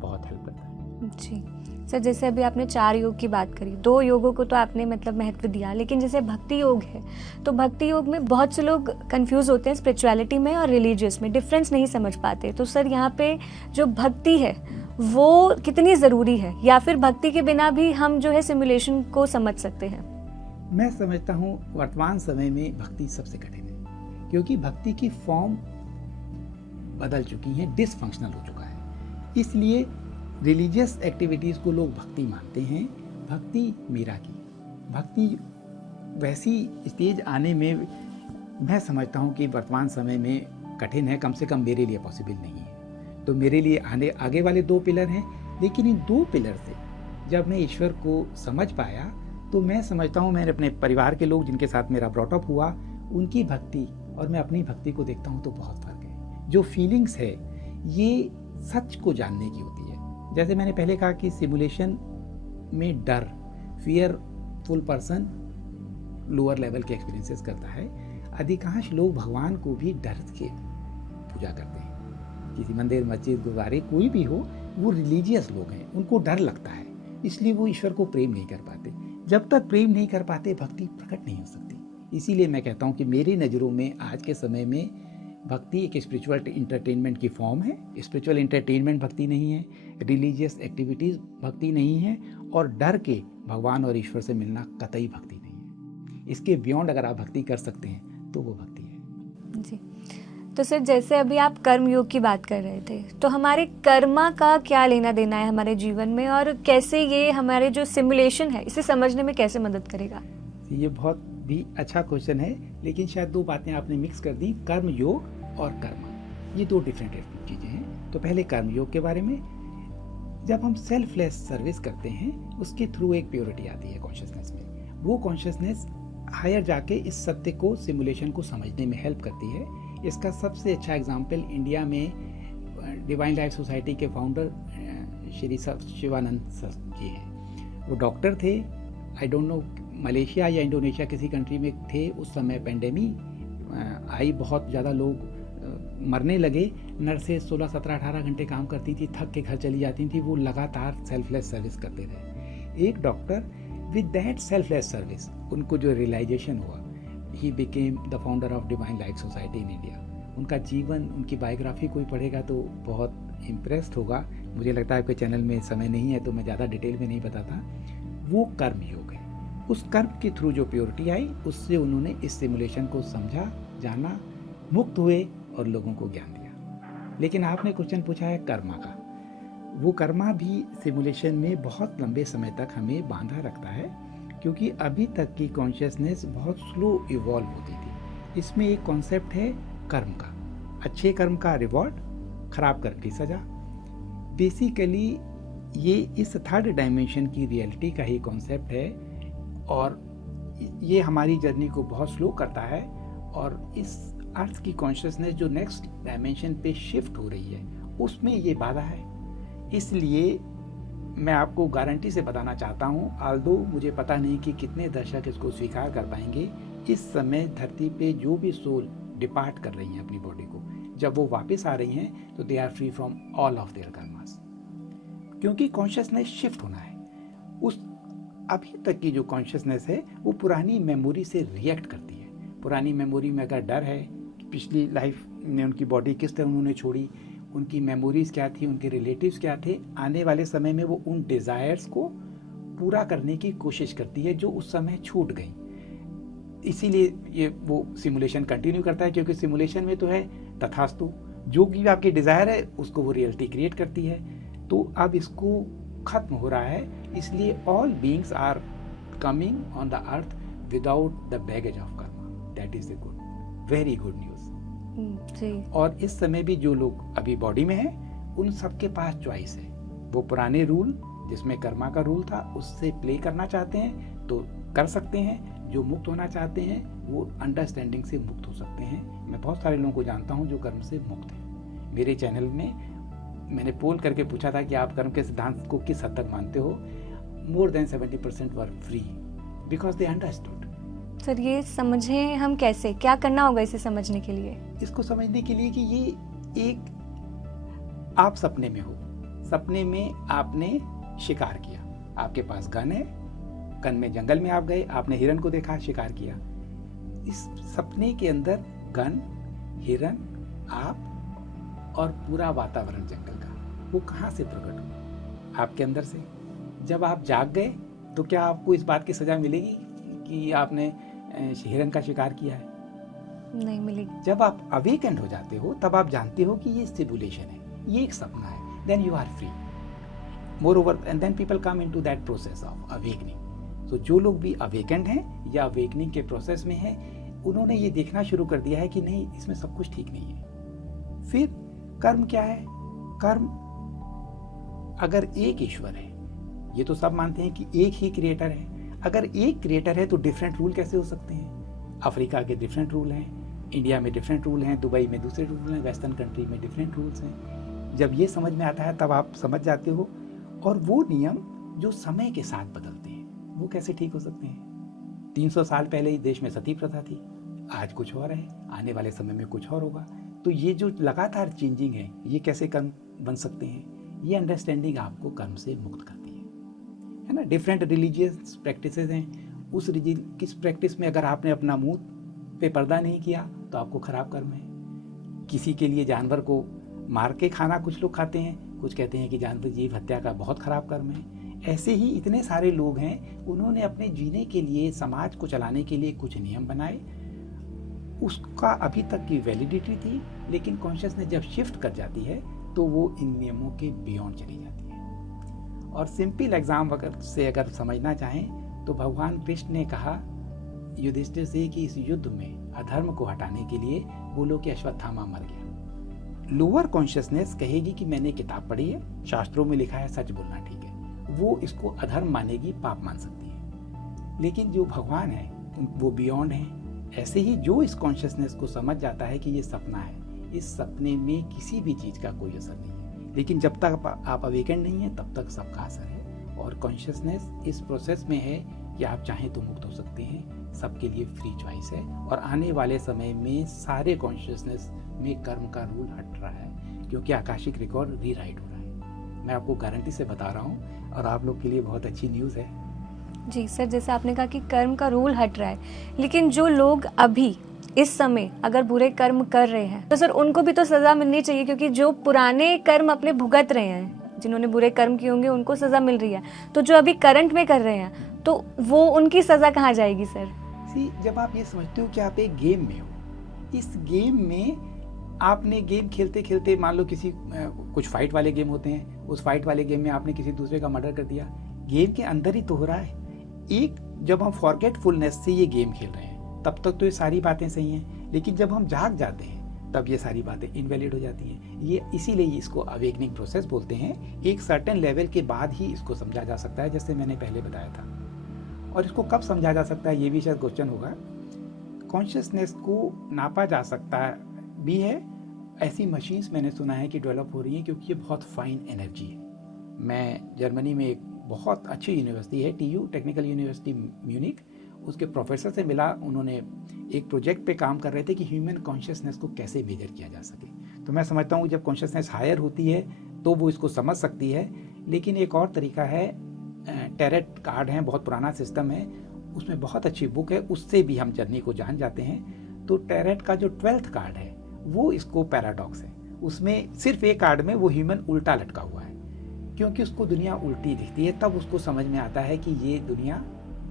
बहुत हेल्प करता है। जी सर, जैसे अभी आपने 4 योग की बात करी, 2 योगों को तो आपने मतलब महत्व दिया, लेकिन जैसे भक्ति योग है, तो भक्ति योग में बहुत से लोग कंफ्यूज होते हैं स्पिरिचुअलिटी में और रिलीजियस में, डिफरेंस नहीं समझ पाते। तो सर यहाँ पे जो भक्ति है वो कितनी ज़रूरी है, या फिर भक्ति के बिना भी हम जो है सिमुलेशन को समझ सकते हैं? मैं समझता हूँ वर्तमान समय में भक्ति सबसे कठिन है, क्योंकि भक्ति की फॉर्म बदल चुकी हैं, डिसफंक्शनल हो चुका है। इसलिए रिलीजियस एक्टिविटीज़ को लोग भक्ति मानते हैं। भक्ति मीरा की भक्ति वैसी स्टेज आने में मैं समझता हूँ कि वर्तमान समय में कठिन है, कम से कम मेरे लिए पॉसिबल नहीं है। तो मेरे लिए आगे वाले 2 पिलर हैं, लेकिन इन 2 पिलर से जब मैं ईश्वर को समझ पाया, तो मैं समझता हूँ मैंने अपने परिवार के लोग जिनके साथ मेरा ब्रॉटअप हुआ, उनकी भक्ति और मैं अपनी भक्ति को देखता हूँ तो बहुत फर्क है। जो फीलिंग्स है ये सच को जानने की होती है। जैसे मैंने पहले कहा कि सिमुलेशन में डर, फियरफुल पर्सन लोअर लेवल के एक्सपीरियंसेस करता है। अधिकांश लोग भगवान को भी डर के पूजा करते हैं। किसी मंदिर, मस्जिद, गुरुद्वारे कोई भी हो, वो रिलीजियस लोग हैं, उनको डर लगता है, इसलिए वो ईश्वर को प्रेम नहीं कर पाते। जब तक प्रेम नहीं कर पाते, भक्ति प्रकट नहीं हो सकती। इसीलिए मैं कहता हूँ कि मेरी नज़रों में आज के समय में भक्ति एक स्पिरिचुअल एंटरटेनमेंट की फॉर्म है। स्पिरिचुअल एंटरटेनमेंट भक्ति नहीं है, रिलीजियस एक्टिविटीज़ भक्ति नहीं है, और डर के भगवान और ईश्वर से मिलना कतई भक्ति नहीं है। इसके बियॉन्ड अगर आप भक्ति कर सकते हैं तो वो भक्ति है। जी, तो सर जैसे अभी आप कर्म योग की बात कर रहे थे, तो हमारे कर्मा का क्या लेना देना है हमारे जीवन में, और कैसे ये हमारे जो सिमुलेशन है इसे समझने में कैसे मदद करेगा? ये बहुत भी अच्छा क्वेश्चन है, लेकिन शायद 2 बातें आपने मिक्स कर दी, कर्म योग और कर्म, ये 2 डिफरेंट चीज़ें हैं। तो पहले कर्म योग के बारे में, जब हम सेल्फलेस सर्विस करते हैं उसके थ्रू एक प्योरिटी आती है कॉन्शियसनेस में। वो कॉन्शियसनेस हायर जाके इस सत्य को, सिमुलेशन को समझने में हेल्प करती है। इसका सबसे अच्छा एग्जाम्पल इंडिया में डिवाइन लाइफ सोसाइटी के फाउंडर श्री शिवानंद सर जी हैं। वो डॉक्टर थे, आई डोंट नो मलेशिया या इंडोनेशिया किसी कंट्री में थे। उस समय पेंडेमिक आई, बहुत ज़्यादा लोग मरने लगे। नर्सें 16, 17, 18 घंटे काम करती थी, थक के घर चली जाती थी। वो लगातार सेल्फलेस सर्विस करते रहे। एक doctor with that selfless service, उनको जो रियलाइजेशन हुआ, he became the founder of divine life society in India. उनका जीवन, उनकी बायोग्राफी कोई पढ़ेगा तो बहुत इम्प्रेस्ड होगा। मुझे लगता है आपके चैनल में समय नहीं है तो मैं ज़्यादा डिटेल में नहीं बताता। वो कर्म योग है। उस कर्म के थ्रू जो प्योरिटी आई, उससे उन्होंने इस सिमुलेशन को समझा, जाना, मुक्त हुए और लोगों को ज्ञान दिया। लेकिन आपने क्वेश्चन पूछा है कर्मा का। वो कर्मा भी सिमुलेशन में बहुत लंबे समय तक हमें बांधा रखता है, क्योंकि अभी तक की कॉन्शियसनेस बहुत स्लो इवॉल्व होती थी। इसमें एक कॉन्सेप्ट है कर्म का, अच्छे कर्म का रिवॉर्ड, खराब कर्म की सजा। बेसिकली ये इस थर्ड डायमेंशन की रियलिटी का ही कॉन्सेप्ट है और ये हमारी जर्नी को बहुत स्लो करता है। और इस अर्थ की कॉन्शियसनेस जो नेक्स्ट डायमेंशन पे शिफ्ट हो रही है, उसमें ये बाधा है। इसलिए मैं आपको गारंटी से बताना चाहता हूँ, आल्दो मुझे पता नहीं कि कितने दर्शक इसको स्वीकार कर पाएंगे, इस समय धरती पे जो भी सोल डिपार्ट कर रही हैं अपनी बॉडी को, जब वो वापस आ रही हैं तो they are free from all of their karmas, क्योंकि कॉन्शियसनेस शिफ्ट होना है। उस अभी तक की जो कॉन्शियसनेस है वो पुरानी मेमोरी से रिएक्ट करती है। पुरानी मेमोरी में अगर डर है, पिछली लाइफ में उनकी बॉडी किस तरह उन्होंने छोड़ी, उनकी मेमोरीज क्या थी, उनके रिलेटिव्स क्या थे, आने वाले समय में वो उन डिज़ायर्स को पूरा करने की कोशिश करती है जो उस समय छूट गई। इसीलिए ये वो सिमुलेशन कंटिन्यू करता है, क्योंकि सिमुलेशन में तो है तथास्तु, जो भी आपकी डिज़ायर है उसको वो रियलिटी क्रिएट करती है। तो अब इसको खत्म हो रहा है, इसलिए all beings are coming on the earth without the baggage of karma. That is the good, very good news. जी। और इस समय भी जो लोग अभी बॉडी में हैं, उन सबके पास चॉइस है। वो पुराने रूल जिसमें कर्मा का रूल था उससे प्ले करना चाहते हैं तो कर सकते हैं, जो मुक्त होना चाहते हैं वो अंडरस्टैंडिंग से मुक्त हो सकते हैं। मैं बहुत सारे लोगों को जानता हूँ जो कर्म से मुक्त हैं। मेरे चैनल में मैंने पोल करके पूछा था कि आप कर्म के सिद्धांत को किस हद तक मानते हो। More than 70% were free because they understood. Sir ये समझें हम कैसे, क्या करना होगा इसे समझने के लिए? इसको समझने के लिए कि ये एक आप सपने में हो, सपने में आपने शिकार किया, आपके पास गन है, गन में जंगल में आप गए, आपने हिरन को देखा, शिकार किया। इस सपने के अंदर गन, हिरन, आप और पूरा वातावरण जंगल का, वो कहाँ से प्रकट हुआ? आपके अंदर से। जब आप जाग गए तो क्या आपको इस बात की सजा मिलेगी कि आपने हिरन का शिकार किया है? नहीं मिलेगी। जब आप अवेकेंड हो जाते हो तब आप जानते हो कि ये सिमुलेशन है, ये एक सपना है, then you are free. Moreover and then people come into that process of awakening. तो जो लोग भी अवेकेंड हैं या अवेकनिंग के प्रोसेस में हैं, उन्होंने ये देखना शुरू कर दिया है कि नहीं, इसमें सब कुछ ठीक नहीं है। फिर कर्म क्या है? कर्म अगर एक ईश्वर है, ये तो सब मानते हैं कि एक ही क्रिएटर है। अगर एक क्रिएटर है तो डिफरेंट रूल कैसे हो सकते हैं? अफ्रीका के डिफरेंट रूल हैं, इंडिया में डिफरेंट रूल हैं, दुबई में दूसरे रूल हैं, वेस्टर्न कंट्री में डिफरेंट रूल्स हैं। जब ये समझ में आता है तब आप समझ जाते हो। और वो नियम जो समय के साथ बदलते हैं, वो कैसे ठीक हो सकते हैं? 300 साल पहले ही देश में सती प्रथा थी, आज कुछ और है, आने वाले समय में कुछ और होगा। तो ये जो लगातार चेंजिंग है, ये कैसे कर्म बन सकते हैं? ये अंडरस्टैंडिंग आपको कर्म से मुक्त करती है ना। डिफरेंट रिलीजियस प्रैक्टिसेस हैं, उस किस प्रैक्टिस में अगर आपने अपना मुंह पे पर्दा नहीं किया तो आपको खराब कर्म है। किसी के लिए जानवर को मार के खाना कुछ लोग खाते हैं, कुछ कहते हैं कि जानवर जीव हत्या का बहुत खराब कर्म है। ऐसे ही इतने सारे लोग हैं, उन्होंने अपने जीने के लिए, समाज को चलाने के लिए कुछ नियम बनाए। उसका अभी तक की वैलिडिटी थी, लेकिन कॉन्शियसनेस जब शिफ्ट कर जाती है तो वो इन नियमों के बियॉन्ड चली जाती है। और सिंपल एग्जाम से अगर समझना चाहें तो भगवान कृष्ण ने कहा युधिष्ठिर से कि इस युद्ध में अधर्म को हटाने के लिए बोलो कि अश्वत्थामा मर गया। लोअर कॉन्शियसनेस कहेगी कि मैंने किताब पढ़ी है, शास्त्रों में लिखा है, सच बोलना ठीक है, वो इसको अधर्म मानेगी, पाप मान सकती है। लेकिन जो भगवान है वो बियॉन्ड है। ऐसे ही जो इस कॉन्शियसनेस को समझ जाता है कि ये सपना है, इस सपने में किसी भी चीज का कोई असर नहीं है। लेकिन जब तक आप अवेकेंड नहीं है तब तक सबका असर है। और कॉन्शियसनेस इस प्रोसेस में है कि आप चाहें तो मुक्त हो सकते हैं, सबके लिए फ्री चॉइस है। और आने वाले समय में सारे कॉन्शियसनेस में कर्म का रूल हट रहा है, क्योंकि आकाशिक रिकॉर्ड रीराइट हो रहा है। मैं आपको गारंटी से बता रहा हूँ, और आप लोग के लिए बहुत अच्छी न्यूज़ है। जी सर, जैसे आपने कहा कि कर्म का रूल हट रहा है, लेकिन जो लोग अभी इस समय अगर बुरे कर्म कर रहे हैं तो सर उनको भी तो सजा मिलनी चाहिए, क्योंकि जो पुराने कर्म अपने भुगत रहे हैं, जिन्होंने बुरे कर्म किए होंगे उनको सजा मिल रही है, तो जो अभी करंट में कर रहे हैं तो वो उनकी सजा कहाँ जाएगी सर? जब आप ये समझते हो कि आप एक गेम में हो, इस गेम में आपने गेम खेलते खेलते मान लो किसी कुछ फाइट वाले गेम होते हैं, उस फाइट वाले गेम में आपने किसी दूसरे का मर्डर कर दिया, गेम के अंदर ही तो हो रहा है। एक जब हम फॉरगेटफुलनेस से ये गेम खेल रहे हैं तब तक तो ये सारी बातें सही हैं, लेकिन जब हम जाग जाते हैं तब ये सारी बातें इनवैलिड हो जाती हैं। ये इसीलिए इसको अवेकनिंग प्रोसेस बोलते हैं। एक सर्टेन लेवल के बाद ही इसको समझा जा सकता है, जैसे मैंने पहले बताया था। और इसको कब समझा जा सकता है, ये भी शायद क्वेश्चन होगा। कॉन्शियसनेस को नापा जा सकता भी है, ऐसी मशीन्स मैंने सुना है कि डेवलप हो रही हैं, क्योंकि ये बहुत फाइन एनर्जी है। मैं जर्मनी में एक बहुत अच्छी यूनिवर्सिटी है, TU टेक्निकल यूनिवर्सिटी म्यूनिक, उसके प्रोफेसर से मिला। उन्होंने एक प्रोजेक्ट पे काम कर रहे थे कि ह्यूमन कॉन्शियसनेस को कैसे मेजर किया जा सके। तो मैं समझता हूँ जब कॉन्शियसनेस हायर होती है तो वो इसको समझ सकती है। लेकिन एक और तरीका है, टैरेट कार्ड है, बहुत पुराना सिस्टम है, उसमें बहुत अच्छी बुक है, उससे भी हम जर्नी को जान जाते हैं। तो टैरेट का जो 12th कार्ड है वो इसको पैराडॉक्स है, उसमें सिर्फ एक कार्ड में वो ह्यूमन उल्टा लटका हुआ है, क्योंकि उसको दुनिया उल्टी दिखती है। तब उसको समझ में आता है कि ये दुनिया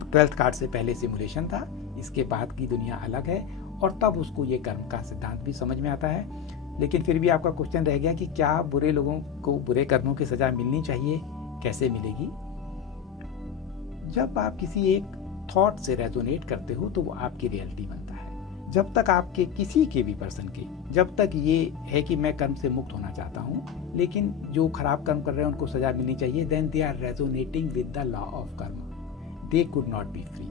12th कार्ड से पहले सिमुलेशन था, इसके बाद की दुनिया अलग है, और तब उसको ये कर्म का सिद्धांत भी समझ में आता है। लेकिन फिर भी आपका क्वेश्चन रह गया कि क्या बुरे लोगों को बुरे कर्मों की सजा मिलनी चाहिए, कैसे मिलेगी? जब आप किसी एक थॉट से रेजोनेट करते हो तो वो आपकी रियलिटी बनता है। जब तक आपके किसी के भी पर्सन के, जब तक ये है कि मैं कर्म से मुक्त होना चाहता हूँ, लेकिन जो खराब कर्म कर रहे हैं उनको सजा मिलनी चाहिए, then they are resonating with the law of karma, they could not be free.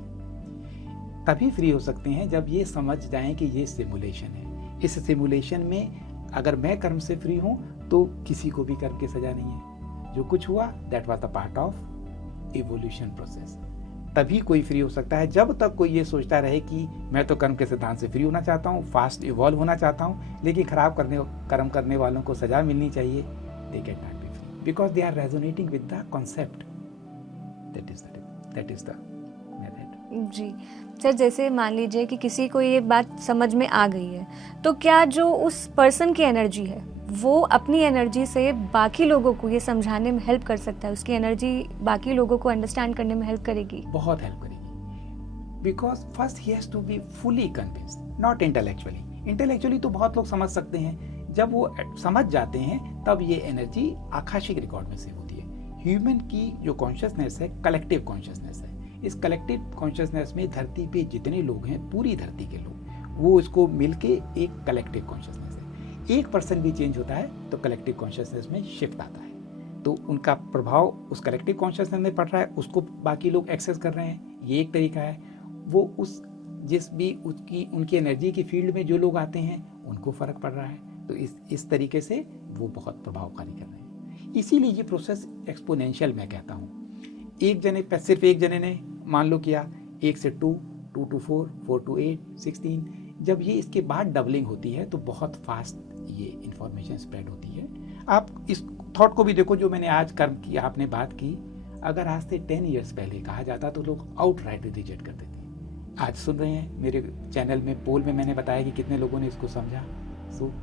तभी फ्री हो सकते हैं जब ये समझ जाएं कि ये सिमुलेशन है। इस सिमुलेशन में अगर मैं कर्म से फ्री हूँ तो किसी को भी कर्म की सजा नहीं है। जो कुछ हुआ that was the part of evolution process. तभी कोई फ्री हो सकता है जब तक कोई ये सोचता रहे कि मैं तो कर्म के सिद्धांत से फ्री होना चाहता हूँ, फास्ट इवॉल्व होना चाहता हूँ, लेकिन खराब कर्म करने वालों को सजा मिलनी चाहिए। They can not be free because they are resonating with the concept. That is the method. जी सर, जैसे मान लीजिए कि किसी को ये बात समझ में आ गई है, तो क्या जो उस पर्सन की एनर्जी है वो अपनी एनर्जी से बाकी लोगों को ये समझाने में हेल्प कर सकता है? उसकी एनर्जी बाकी लोगों को अंडरस्टैंड करने में हेल्प करेगी? बहुत हेल्प करेगी, because first he has to be fully convinced, not intellectually. Intellectually तो बहुत लोग समझ सकते हैं, जब वो समझ जाते हैं तब ये एनर्जी आकाशिक रिकॉर्ड में सेव होती है। ह्यूमन की जो कॉन्शियसनेस है कलेक्टिव कॉन्शियसनेस है। इस कलेक्टिव कॉन्शियसनेस में धरती पे जितने लोग हैं, पूरी धरती के लोग, वो इसको मिलके एक कलेक्टिव कॉन्शियसनेस है। एक पर्सन भी चेंज होता है तो कलेक्टिव कॉन्शियसनेस में शिफ्ट आता है, तो उनका प्रभाव उस कलेक्टिव कॉन्शियसनेस में पड़ रहा है, उसको बाकी लोग एक्सेस कर रहे हैं। ये एक तरीका है। वो उस जिस भी उनकी एनर्जी की फील्ड में जो लोग आते हैं उनको फर्क पड़ रहा है, तो इस तरीके से वो बहुत प्रभावकारी कर रहे हैं। इसीलिए ये प्रोसेस एक्सपोनेंशियल मैं कहता हूँ। सिर्फ एक जने ने मान लो किया 1 से 2, 2 to 4, 4 to 8, 16, जब ये इसके बाद डबलिंग होती है तो बहुत फास्ट ये इंफॉर्मेशन स्प्रेड होती है। आप इस थॉट को भी देखो, जो मैंने आज कर्म की आपने बात की, अगर आज से 10 ईयर्स पहले कहा जाता तो लोग आउटराइट रिजेक्ट करते थे। आज सुन रहे हैं मेरे चैनल में, पोल में मैंने बताया कि कितने लोगों ने इसको समझा।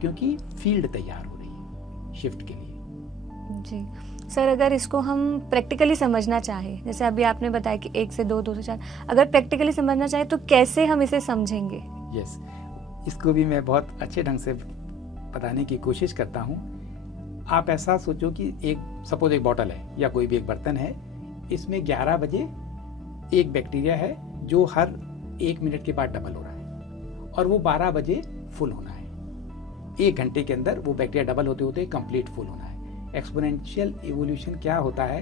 क्योंकि फील्ड तैयार हो रही है शिफ्ट के लिए। जी सर, अगर इसको हम प्रैक्टिकली समझना चाहें, जैसे अभी आपने बताया कि 1 से 2, 2 से 4, अगर प्रैक्टिकली समझना चाहें तो कैसे हम इसे समझेंगे? यस, इसको भी मैं बहुत अच्छे ढंग से बताने की कोशिश करता हूँ। आप ऐसा सोचो कि सपोज एक बॉटल है या कोई भी एक बर्तन है, इसमें 11 बजे एक बैक्टीरिया है जो हर 1 मिनट के बाद डबल हो रहा है, और वो 12 बजे फुल होना है। 1 घंटे के अंदर वो बैक्टीरिया डबल होते होते कंप्लीट फुल होना है। एक्सपोनेंशियल इवोल्यूशन क्या होता है,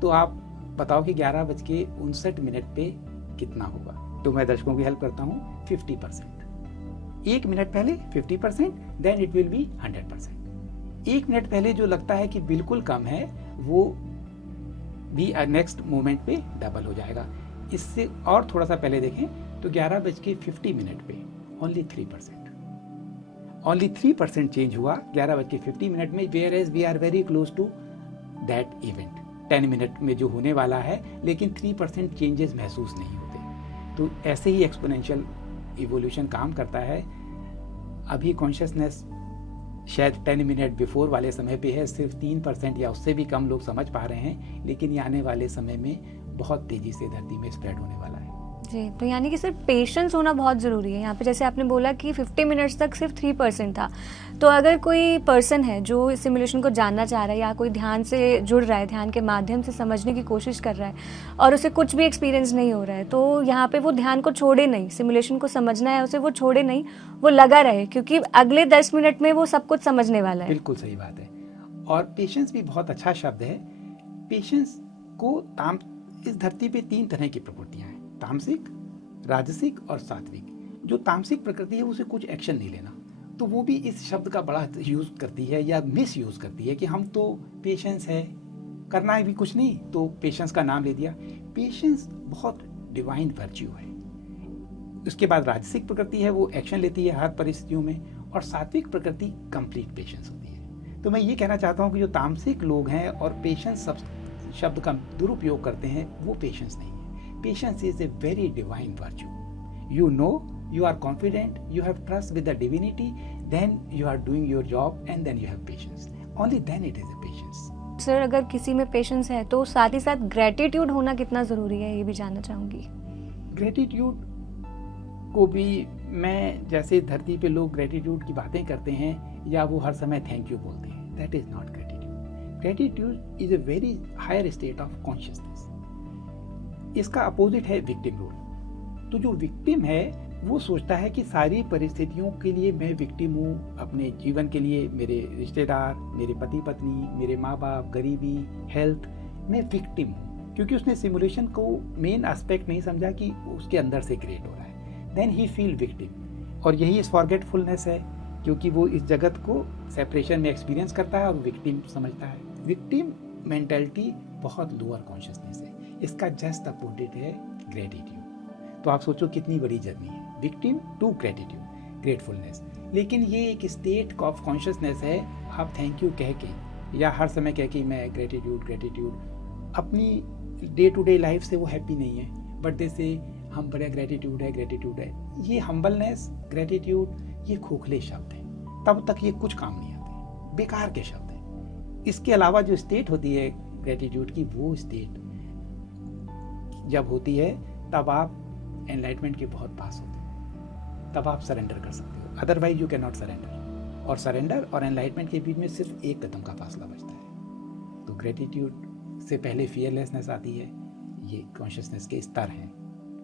तो आप बताओ कि 11:59 पे कितना होगा। तो मैं दर्शकों की हेल्प करता हूँ। 50%। 1 मिनट पहले 50%, then it will be 100%। 1 minute पहले जो लगता है कि बिल्कुल कम है, वो भी नेक्स्ट मोमेंट पे डबल हो जाएगा। इससे और थोड़ा सा पहले देखें तो 11:50 पे ओनली 3% चेंज हुआ 11:50 में, whereas we are very close to that event 10 minute में जो होने वाला है, लेकिन 3% चेंजेस महसूस नहीं होते। तो ऐसे ही एक्सपोनेंशियल इवोल्यूशन काम करता है, अभी कॉन्शियसनेस शायद 10 मिनट बिफोर वाले समय पे है, सिर्फ 3% या उससे भी कम लोग समझ पा रहे हैं, लेकिन ये आने वाले समय में बहुत तेज़ी से धरती में स्प्रेड होने वाला है। जी, तो यानी कि सिर्फ पेशेंस होना बहुत ज़रूरी है। यहाँ पे जैसे आपने बोला कि 50 मिनट्स तक सिर्फ 3% था, तो अगर कोई पर्सन है जो इस सिमुलेशन को जानना चाह रहा है या कोई ध्यान से जुड़ रहा है, ध्यान के माध्यम से समझने की कोशिश कर रहा है और उसे कुछ भी एक्सपीरियंस नहीं हो रहा है, तो यहाँ पे वो ध्यान को छोड़े नहीं, सिमुलेशन को समझना है उसे, वो छोड़े नहीं, वो लगा रहे, क्योंकि अगले 10 मिनट में वो सब कुछ समझने वाला है। बिल्कुल सही बात है। और पेशेंस भी बहुत अच्छा शब्द है। पेशेंस को इस धरती पे 3 तरह की प्रकृतियाँ हैं, तामसिक, राजसिक और सात्विक। जो तामसिक प्रकृति है उसे कुछ एक्शन नहीं लेना, तो वो भी इस शब्द का बड़ा यूज़ करती है या मिस यूज़ करती है कि हम तो पेशेंस है, करना है भी कुछ नहीं, तो पेशेंस का नाम ले दिया। पेशेंस बहुत डिवाइन वर्च्यू है। उसके बाद राजसिक प्रकृति है, वो एक्शन लेती है हर परिस्थितियों में, और सात्विक प्रकृति कंप्लीट पेशेंस होती है। तो मैं ये कहना चाहता हूँ कि जो तामसिक लोग हैं और पेशेंस शब्द का दुरुपयोग करते हैं, वो पेशेंस नहीं है। Patience is a very divine virtue. You know, you are confident, you have trust with the divinity, then you are doing your job and then you have patience. Only then it is a patience. Sir, अगर किसी में patience है तो साथ ही साथ gratitude होना कितना ज़रूरी है, ये भी जानना चाहूँगी। ग्रेटिट्यूड को भी मैं, जैसे धरती पे लोग ग्रेटिट्यूड की बातें करते हैं या वो हर समय थैंक यू बोलते हैं, that is not gratitude. Gratitude is a very higher state of consciousness. इसका अपोजिट है विक्टिम रोल। तो जो विक्टिम है वो सोचता है कि सारी परिस्थितियों के लिए मैं विक्टिम हूँ, अपने जीवन के लिए मेरे रिश्तेदार, मेरे पति पत्नी, मेरे माँ बाप, गरीबी, हेल्थ, मैं विक्टिम हूँ, क्योंकि उसने सिमुलेशन को मेन एस्पेक्ट नहीं समझा कि उसके अंदर से क्रिएट हो रहा है। देन ही फील विक्टिम, और यही इस फॉरगेटफुलनेस है, क्योंकि वो इस जगत को सेपरेशन में एक्सपीरियंस करता है और विक्टिम समझता है। विक्टिम मेंटालिटी बहुत लोअर कॉन्शियसनेस है, इसका जस्ट अपोजिट है ग्रेटिट्यूड। तो आप सोचो कितनी बड़ी जर्नी है, विक्टिम टू ग्रेटिट्यूड, ग्रेटफुलनेस। लेकिन ये एक स्टेट ऑफ कॉन्शियसनेस है। आप थैंक यू कह के या हर समय कह के मैं ग्रेटिट्यूड, अपनी डे टू डे लाइफ से वो हैप्पी नहीं है, बट जैसे हम बड़े ग्रेटिट्यूड है। ये हम्बलनेस, ग्रेटिट्यूड, ये खोखले शब्द हैं, तब तक ये कुछ काम नहीं आते, बेकार के शब्द हैं। इसके अलावा जो स्टेट होती है ग्रेटिट्यूड की, वो स्टेट जब होती है तब आप एनलाइटमेंट के बहुत पास होते हैं, तब आप सरेंडर कर सकते हो, otherwise you can not surrender. और सरेंडर और एनलाइटमेंट के बीच में सिर्फ एक कदम का फासला बचता है। तो ग्रेटिट्यूड से पहले फियरलेसनेस आती है। ये कॉन्शियसनेस के स्तर हैं।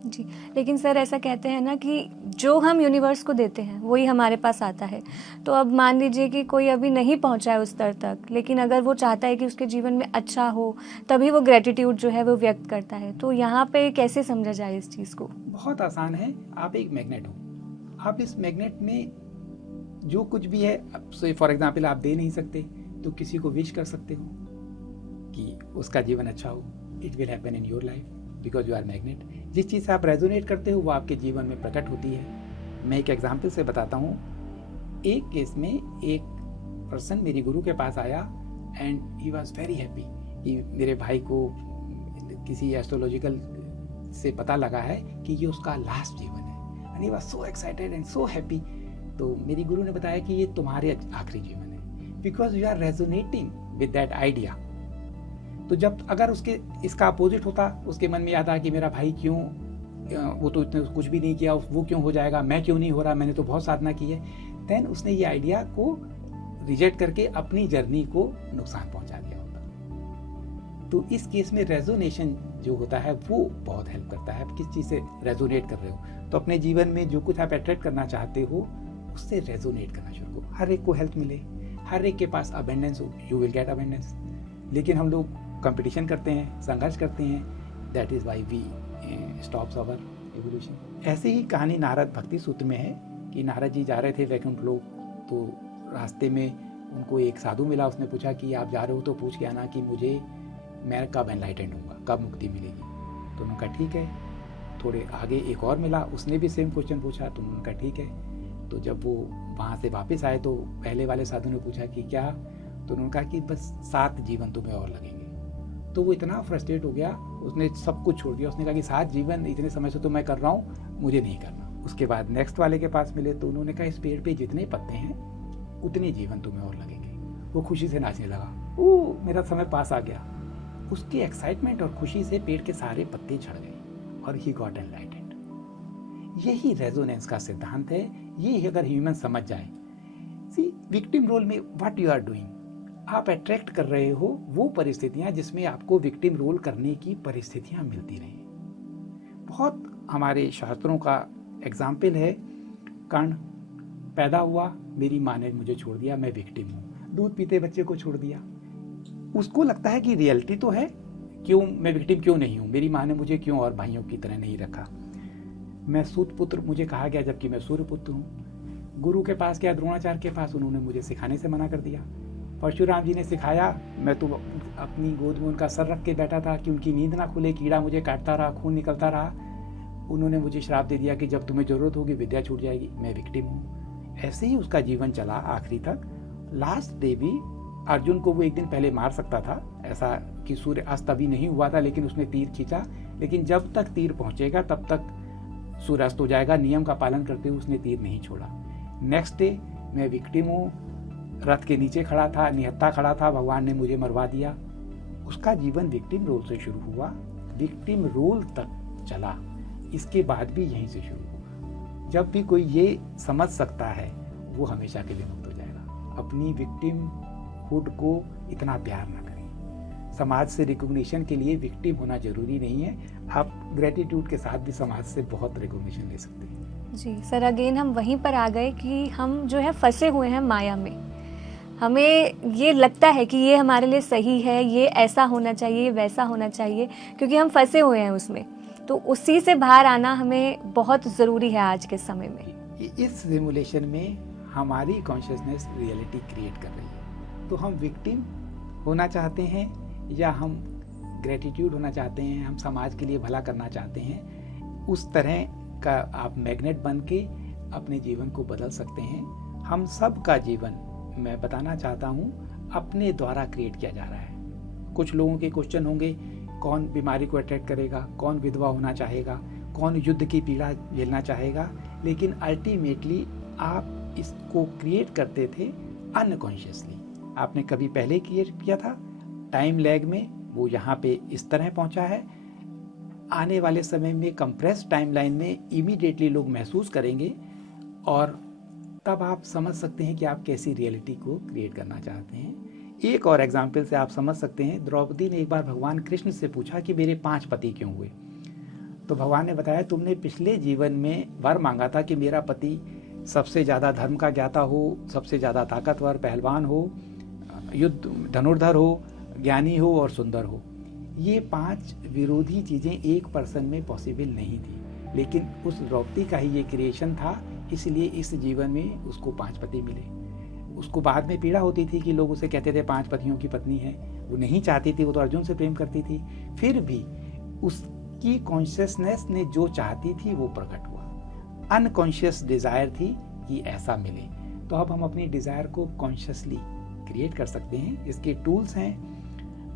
जी, लेकिन सर ऐसा कहते हैं ना कि जो हम यूनिवर्स को देते हैं वही हमारे पास आता है। तो अब मान लीजिए कि कोई अभी नहीं पहुंचा है उस स्तर तक, लेकिन अगर वो चाहता है कि उसके जीवन में अच्छा हो, तभी वो ग्रेटिट्यूड जो है वो व्यक्त करता है। तो यहाँ पे कैसे समझा जाए इस चीज़ को? बहुत आसान है। आप एक मैग्नेट हो, आप इस मैग्नेट में जो कुछ भी है, फॉर एग्जाम्पल आप दे नहीं सकते तो किसी को विश कर सकते हो कि उसका जीवन अच्छा हो। It will happen in your life because you are magnet. जिस चीज़ से आप रेजोनेट करते हो वो आपके जीवन में प्रकट होती है। मैं एक एग्जाम्पल से बताता हूँ। एक केस में एक पर्सन मेरी गुरु के पास आया and he was very happy कि मेरे भाई को किसी एस्ट्रोलॉजिकल से पता लगा है कि ये उसका लास्ट जीवन है, and he was so excited and so happy. तो मेरी गुरु ने बताया कि ये तुम्हारे आखिरी जीवन है, because you are resonating with that idea. तो जब अगर इसका अपोजिट होता, उसके मन में आता कि मेरा भाई क्यों, वो तो इतने कुछ भी नहीं किया, वो क्यों हो जाएगा, मैं क्यों नहीं हो रहा, मैंने तो बहुत साधना की है, देन उसने ये आइडिया को रिजेक्ट करके अपनी जर्नी को नुकसान पहुंचा दिया होता। तो इस केस में रेजोनेशन जो होता है वो बहुत हेल्प करता है। किस चीज़ से रेजोनेट कर रहे हो, तो अपने जीवन में जो कुछ आप अट्रैक्ट करना चाहते हो उससे रेजोनेट करना शुरू करो। हर एक को हेल्थ मिले, हर एक के पास अबेंडेंस हो, यू विल गेट अबेंडेंस। लेकिन हम लोग कंपटीशन करते हैं, संघर्ष करते हैं, that is why we stops our evolution. ऐसे ही कहानी नारद भक्ति सूत्र में है कि नारद जी जा रहे थे वैकुंठ लोक, तो रास्ते में उनको एक साधु मिला। उसने पूछा कि आप जा रहे हो तो पूछ के आना कि मैं कब एनलाइटेंड होऊंगा, कब मुक्ति मिलेगी। तो उन्होंने कहा ठीक है। थोड़े आगे एक और मिला, उसने भी सेम क्वेश्चन पूछा, तो उन्होंने कहा ठीक है। तो जब वो वहाँ से वापस आए तो पहले वाले साधु ने पूछा कि क्या, तो उन्होंने कहा कि बस 7 जीवन तुम्हें और लगेंगे। तो वो इतना फ्रस्ट्रेट हो गया, उसने सब कुछ छोड़ दिया। उसने कहा कि 7 जीवन इतने समय से तो मैं कर रहा हूँ, मुझे नहीं करना। उसके बाद नेक्स्ट वाले के पास मिले तो उन्होंने कहा इस पेड़ पे जितने पत्ते हैं उतने जीवन तुम्हें और लगेंगे। वो खुशी से नाचने लगा, ओ मेरा समय पास आ गया। उसकी एक्साइटमेंट और खुशी से पेड़ के सारे पत्ते झड़ गए और ही गॉट एनलाइटेंड। यही रेजोनेंस का सिद्धांत है। ये अगर ह्यूमन समझ जाए, सी विक्टिम रोल में व्हाट यू आर डूइंग, आप अट्रैक्ट कर रहे हो वो परिस्थितियां जिसमें आपको विक्टिम रोल करने की परिस्थितियां मिलती रहें। बहुत हमारे शास्त्रों का एग्जाम्पल है, कर्ण पैदा हुआ, मेरी माँ ने मुझे छोड़ दिया, मैं विक्टिम हूँ। दूध पीते बच्चे को छोड़ दिया, उसको लगता है कि रियलिटी तो है, क्यों मैं विक्टिम क्यों नहीं हूँ, मेरी माँ ने मुझे क्यों और भाइयों की तरह नहीं रखा। मैं सूत पुत्र मुझे कहा गया जबकि मैं सूर्य पुत्र हूँ। गुरु के पास गया, द्रोणाचार्य के पास, उन्होंने मुझे सिखाने से मना कर दिया। परशुराम जी ने सिखाया, मैं तो अपनी गोद में उनका सर रख के बैठा था कि उनकी नींद ना खुले, कीड़ा मुझे काटता रहा, खून निकलता रहा। उन्होंने मुझे श्राप दे दिया कि जब तुम्हें जरूरत होगी विद्या छूट जाएगी, मैं विक्टिम हूँ। ऐसे ही उसका जीवन चला आखिरी तक। लास्ट डे भी अर्जुन को वो एक दिन पहले मार सकता था, ऐसा कि सूर्य अस्त अभी नहीं हुआ था, लेकिन उसने तीर खींचा, लेकिन जब तक तीर पहुंचेगा तब तक सूर्य अस्त हो जाएगा। नियम का पालन करते हुए उसने तीर नहीं छोड़ा। नेक्स्ट डे मैं विक्टिम हूँ, रथ के नीचे खड़ा था, निहत्था खड़ा था, भगवान ने मुझे मरवा दिया। उसका जीवन विक्टिम रोल से शुरू हुआ, विक्टिम रोल तक चला, इसके बाद भी यहीं से शुरू हुआ। जब भी कोई ये समझ सकता है वो हमेशा के लिए मुक्त हो जाएगा। अपनी विक्टिम हुड को इतना प्यार ना करें। समाज से रिकॉग्निशन के लिए विक्टिम होना जरूरी नहीं है, आप ग्रेटिट्यूड के साथ भी समाज से बहुत रिकॉग्निशन ले सकते हैं। जी सर, अगेन हम वहीं पर आ गए कि हम जो है फंसे हुए हैं माया में। हमें ये लगता है कि ये हमारे लिए सही है, ये ऐसा होना चाहिए, वैसा होना चाहिए, क्योंकि हम फंसे हुए हैं उसमें। तो उसी से बाहर आना हमें बहुत ज़रूरी है आज के समय में। इस सिमुलेशन में हमारी कॉन्शियसनेस रियलिटी क्रिएट कर रही है। तो हम विक्टिम होना चाहते हैं या हम ग्रेटिट्यूड होना चाहते हैं, हम समाज के लिए भला करना चाहते हैं, उस तरह का आप मैग्नेट बन के अपने जीवन को बदल सकते हैं। हम सब का जीवन, मैं बताना चाहता हूँ, अपने द्वारा क्रिएट किया जा रहा है। कुछ लोगों के क्वेश्चन होंगे, कौन बीमारी को अटैक करेगा, कौन विधवा होना चाहेगा, कौन युद्ध की पीड़ा झेलना चाहेगा, लेकिन अल्टीमेटली आप इसको क्रिएट करते थे अनकॉन्शियसली। आपने कभी पहले क्रिएट किया था, टाइम लैग में वो यहाँ पे इस तरह पहुँचा है। आने वाले समय में कंप्रेस टाइमलाइन में इमीडिएटली लोग महसूस करेंगे और तब आप समझ सकते हैं कि आप कैसी रियलिटी को क्रिएट करना चाहते हैं। एक और एग्जाम्पल से आप समझ सकते हैं। द्रौपदी ने एक बार भगवान कृष्ण से पूछा कि मेरे 5 पति क्यों हुए। तो भगवान ने बताया, तुमने पिछले जीवन में वर मांगा था कि मेरा पति सबसे ज़्यादा धर्म का ज्ञाता हो, सबसे ज़्यादा ताकतवर पहलवान हो, युद्ध धनुर्धर हो, ज्ञानी हो और सुंदर हो। ये 5 विरोधी चीज़ें एक पर्सन में पॉसिबल नहीं थी, लेकिन उस द्रौपदी का ही ये क्रिएशन था, इसलिए इस जीवन में उसको 5 पति मिले। उसको बाद में पीड़ा होती थी कि लोग उसे कहते थे 5 पतियों की पत्नी है, वो नहीं चाहती थी, वो तो अर्जुन से प्रेम करती थी। फिर भी उसकी कॉन्शियसनेस ने जो चाहती थी वो प्रकट हुआ। अनकॉन्शियस डिज़ायर थी कि ऐसा मिले। तो अब हम अपनी डिज़ायर को कॉन्शियसली क्रिएट कर सकते हैं। इसके टूल्स हैं,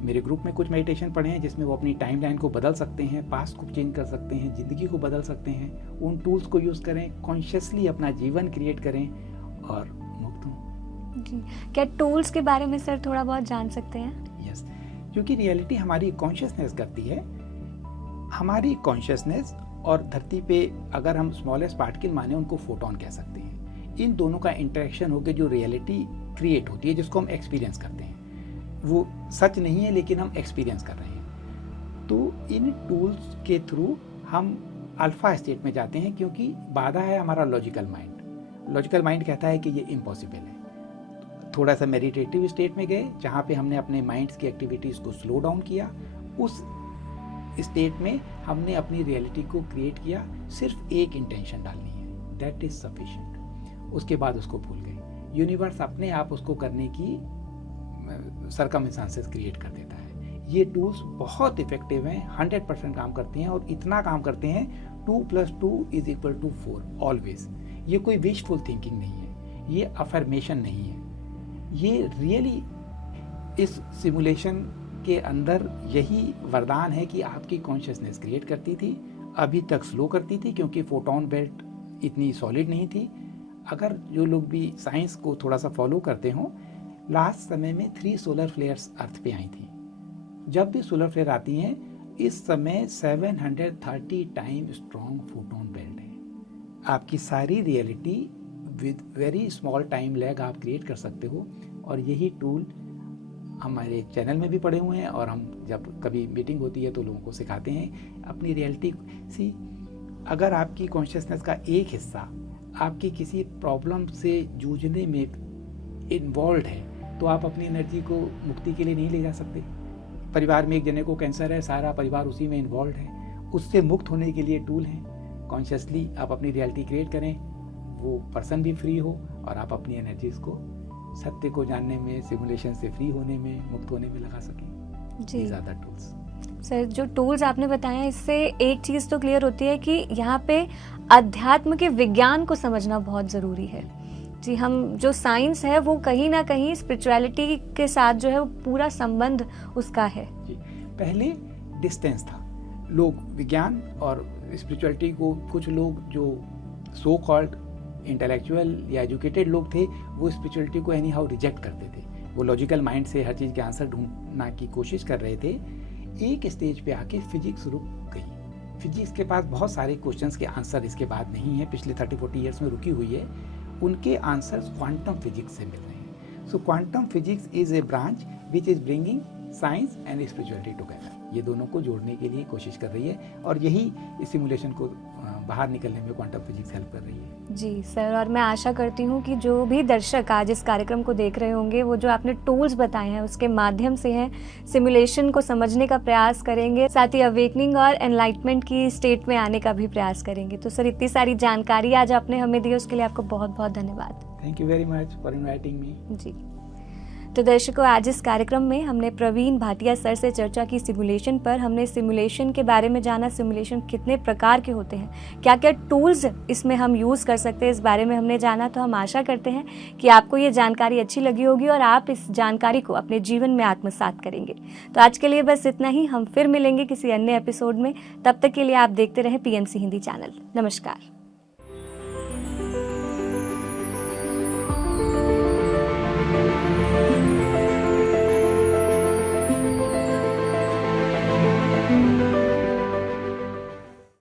मेरे ग्रुप में कुछ मेडिटेशन पढ़े हैं जिसमें वो अपनी टाइमलाइन को बदल सकते हैं, पास्ट को चेंज कर सकते हैं, ज़िंदगी को बदल सकते हैं। उन टूल्स को यूज़ करें, कॉन्शियसली अपना जीवन क्रिएट करें और मुक्त हों। जी, क्या टूल्स के बारे में सर थोड़ा बहुत जान सकते हैं? यस, क्योंकि रियलिटी हमारी कॉन्शियसनेस करती है। हमारी कॉन्शियसनेस और धरती पे अगर हम स्मॉलेस्ट पार्टिकल माने उनको फोटोन कह सकते हैं। इन दोनों का इंटरेक्शन होकर जो रियलिटी क्रिएट होती है, जिसको हम एक्सपीरियंस करते हैं, वो सच नहीं है लेकिन हम एक्सपीरियंस कर रहे हैं। तो इन टूल्स के थ्रू हम अल्फा स्टेट में जाते हैं, क्योंकि बाधा है हमारा लॉजिकल माइंड। लॉजिकल माइंड कहता है कि ये इम्पॉसिबल है। थोड़ा सा मेडिटेटिव स्टेट में गए जहाँ पे हमने अपने माइंड्स की एक्टिविटीज़ को स्लो डाउन किया। उस स्टेट में हमने अपनी रियलिटी को क्रिएट किया। सिर्फ एक इंटेंशन डालनी है, दैट इज सफिशिएंट। उसके बाद उसको भूल गए। यूनिवर्स अपने आप उसको करने की सर्कमस्टांसेस क्रिएट कर देता है। ये टूल्स बहुत इफेक्टिव हैं, 100% काम करते हैं, और इतना काम करते हैं 2 + 2 = 4 ऑलवेज। ये कोई विशफुल थिंकिंग नहीं है, ये अफर्मेशन नहीं है, ये रियली इस सिमुलेशन के अंदर यही वरदान है कि आपकी कॉन्शियसनेस क्रिएट करती थी। अभी तक स्लो करती थी क्योंकि फोटोन बेल्ट इतनी सॉलिड नहीं थी। अगर जो लोग भी साइंस को थोड़ा सा फॉलो करते हों, लास्ट समय में 3 सोलर फ्लेयर्स अर्थ पे आई थी। जब भी सोलर फ्लेयर आती हैं, इस समय 730 टाइम स्ट्रॉन्ग फोटोन बेल्ट है। आपकी सारी reality with very small time lag आप क्रिएट कर सकते हो, और यही टूल हमारे चैनल में भी पड़े हुए हैं, और हम जब कभी मीटिंग होती है तो लोगों को सिखाते हैं अपनी रियलिटी। सी, अगर आपकी कॉन्शियसनेस का एक हिस्सा आपकी किसी प्रॉब्लम से जूझने में इन्वॉल्व है, तो आप अपनी एनर्जी को मुक्ति के लिए नहीं ले जा सकते। परिवार में एक जने को कैंसर है, सारा परिवार उसी में इन्वॉल्व है, उससे मुक्त होने के लिए टूल हैं। कॉन्शियसली आप अपनी रियलिटी क्रिएट करें, वो पर्सन भी फ्री हो, और आप अपनी एनर्जीज को सत्य को जानने में, सिमुलेशन से फ्री होने में, मुक्त होने में लगा सकें। जी ज़्यादा टूल्स सर, जो टूल्स आपने बताया, इससे एक चीज़ तो क्लियर होती है कि यहाँ पे अध्यात्म के विज्ञान को समझना बहुत ज़रूरी है। जी, हम जो साइंस है वो कहीं ना कहीं स्पिरिचुअलिटी के साथ जो है वो पूरा संबंध उसका है। जी, पहले डिस्टेंस था। लोग विज्ञान और स्पिरिचुअलिटी को, कुछ लोग जो सो कॉल्ड इंटेलेक्चुअल या एजुकेटेड लोग थे, वो स्पिरिचुअलिटी को एनी हाउ रिजेक्ट करते थे। वो लॉजिकल माइंड से हर चीज़ के आंसर ढूंढना की कोशिश कर रहे थे। एक स्टेज पे आके फिजिक्स रुक गई। फिजिक्स के पास बहुत सारे क्वेश्चंस के आंसर इसके बाद नहीं है, पिछले 30-40 ईयर्स में रुकी हुई है। उनके आंसर्स क्वांटम फिजिक्स से मिल रहे हैं। सो quantum physics is a branch which is bringing science and spirituality together. ये दोनों को जोड़ने के लिए कोशिश कर रही है, और यही इस सिमुलेशन को बाहर निकलने में क्वांटम फिजिक्स हेल्प कर रही है। जी सर, और मैं आशा करती हूँ कि जो भी दर्शक आज इस कार्यक्रम को देख रहे होंगे, वो जो आपने टूल्स बताए हैं उसके माध्यम से हैं सिमुलेशन को समझने का प्रयास करेंगे, साथ ही अवेकनिंग और एनलाइटमेंट की स्टेट में आने का भी प्रयास करेंगे। तो सर, इतनी सारी जानकारी आज आपने हमें दी, उसके लिए आपको बहुत बहुत धन्यवाद। Thank you very much for inviting me. जी, तो दर्शकों, आज इस कार्यक्रम में हमने प्रवीण भाटिया सर से चर्चा की सिमुलेशन पर। हमने सिमुलेशन के बारे में जाना, सिमुलेशन कितने प्रकार के होते हैं, क्या क्या टूल्स इसमें हम यूज़ कर सकते हैं, इस बारे में हमने जाना। तो हम आशा करते हैं कि आपको ये जानकारी अच्छी लगी होगी और आप इस जानकारी को अपने जीवन में आत्मसात करेंगे। तो आज के लिए बस इतना ही। हम फिर मिलेंगे किसी अन्य एपिसोड में। तब तक के लिए आप देखते रहें PMC हिंदी चैनल। नमस्कार।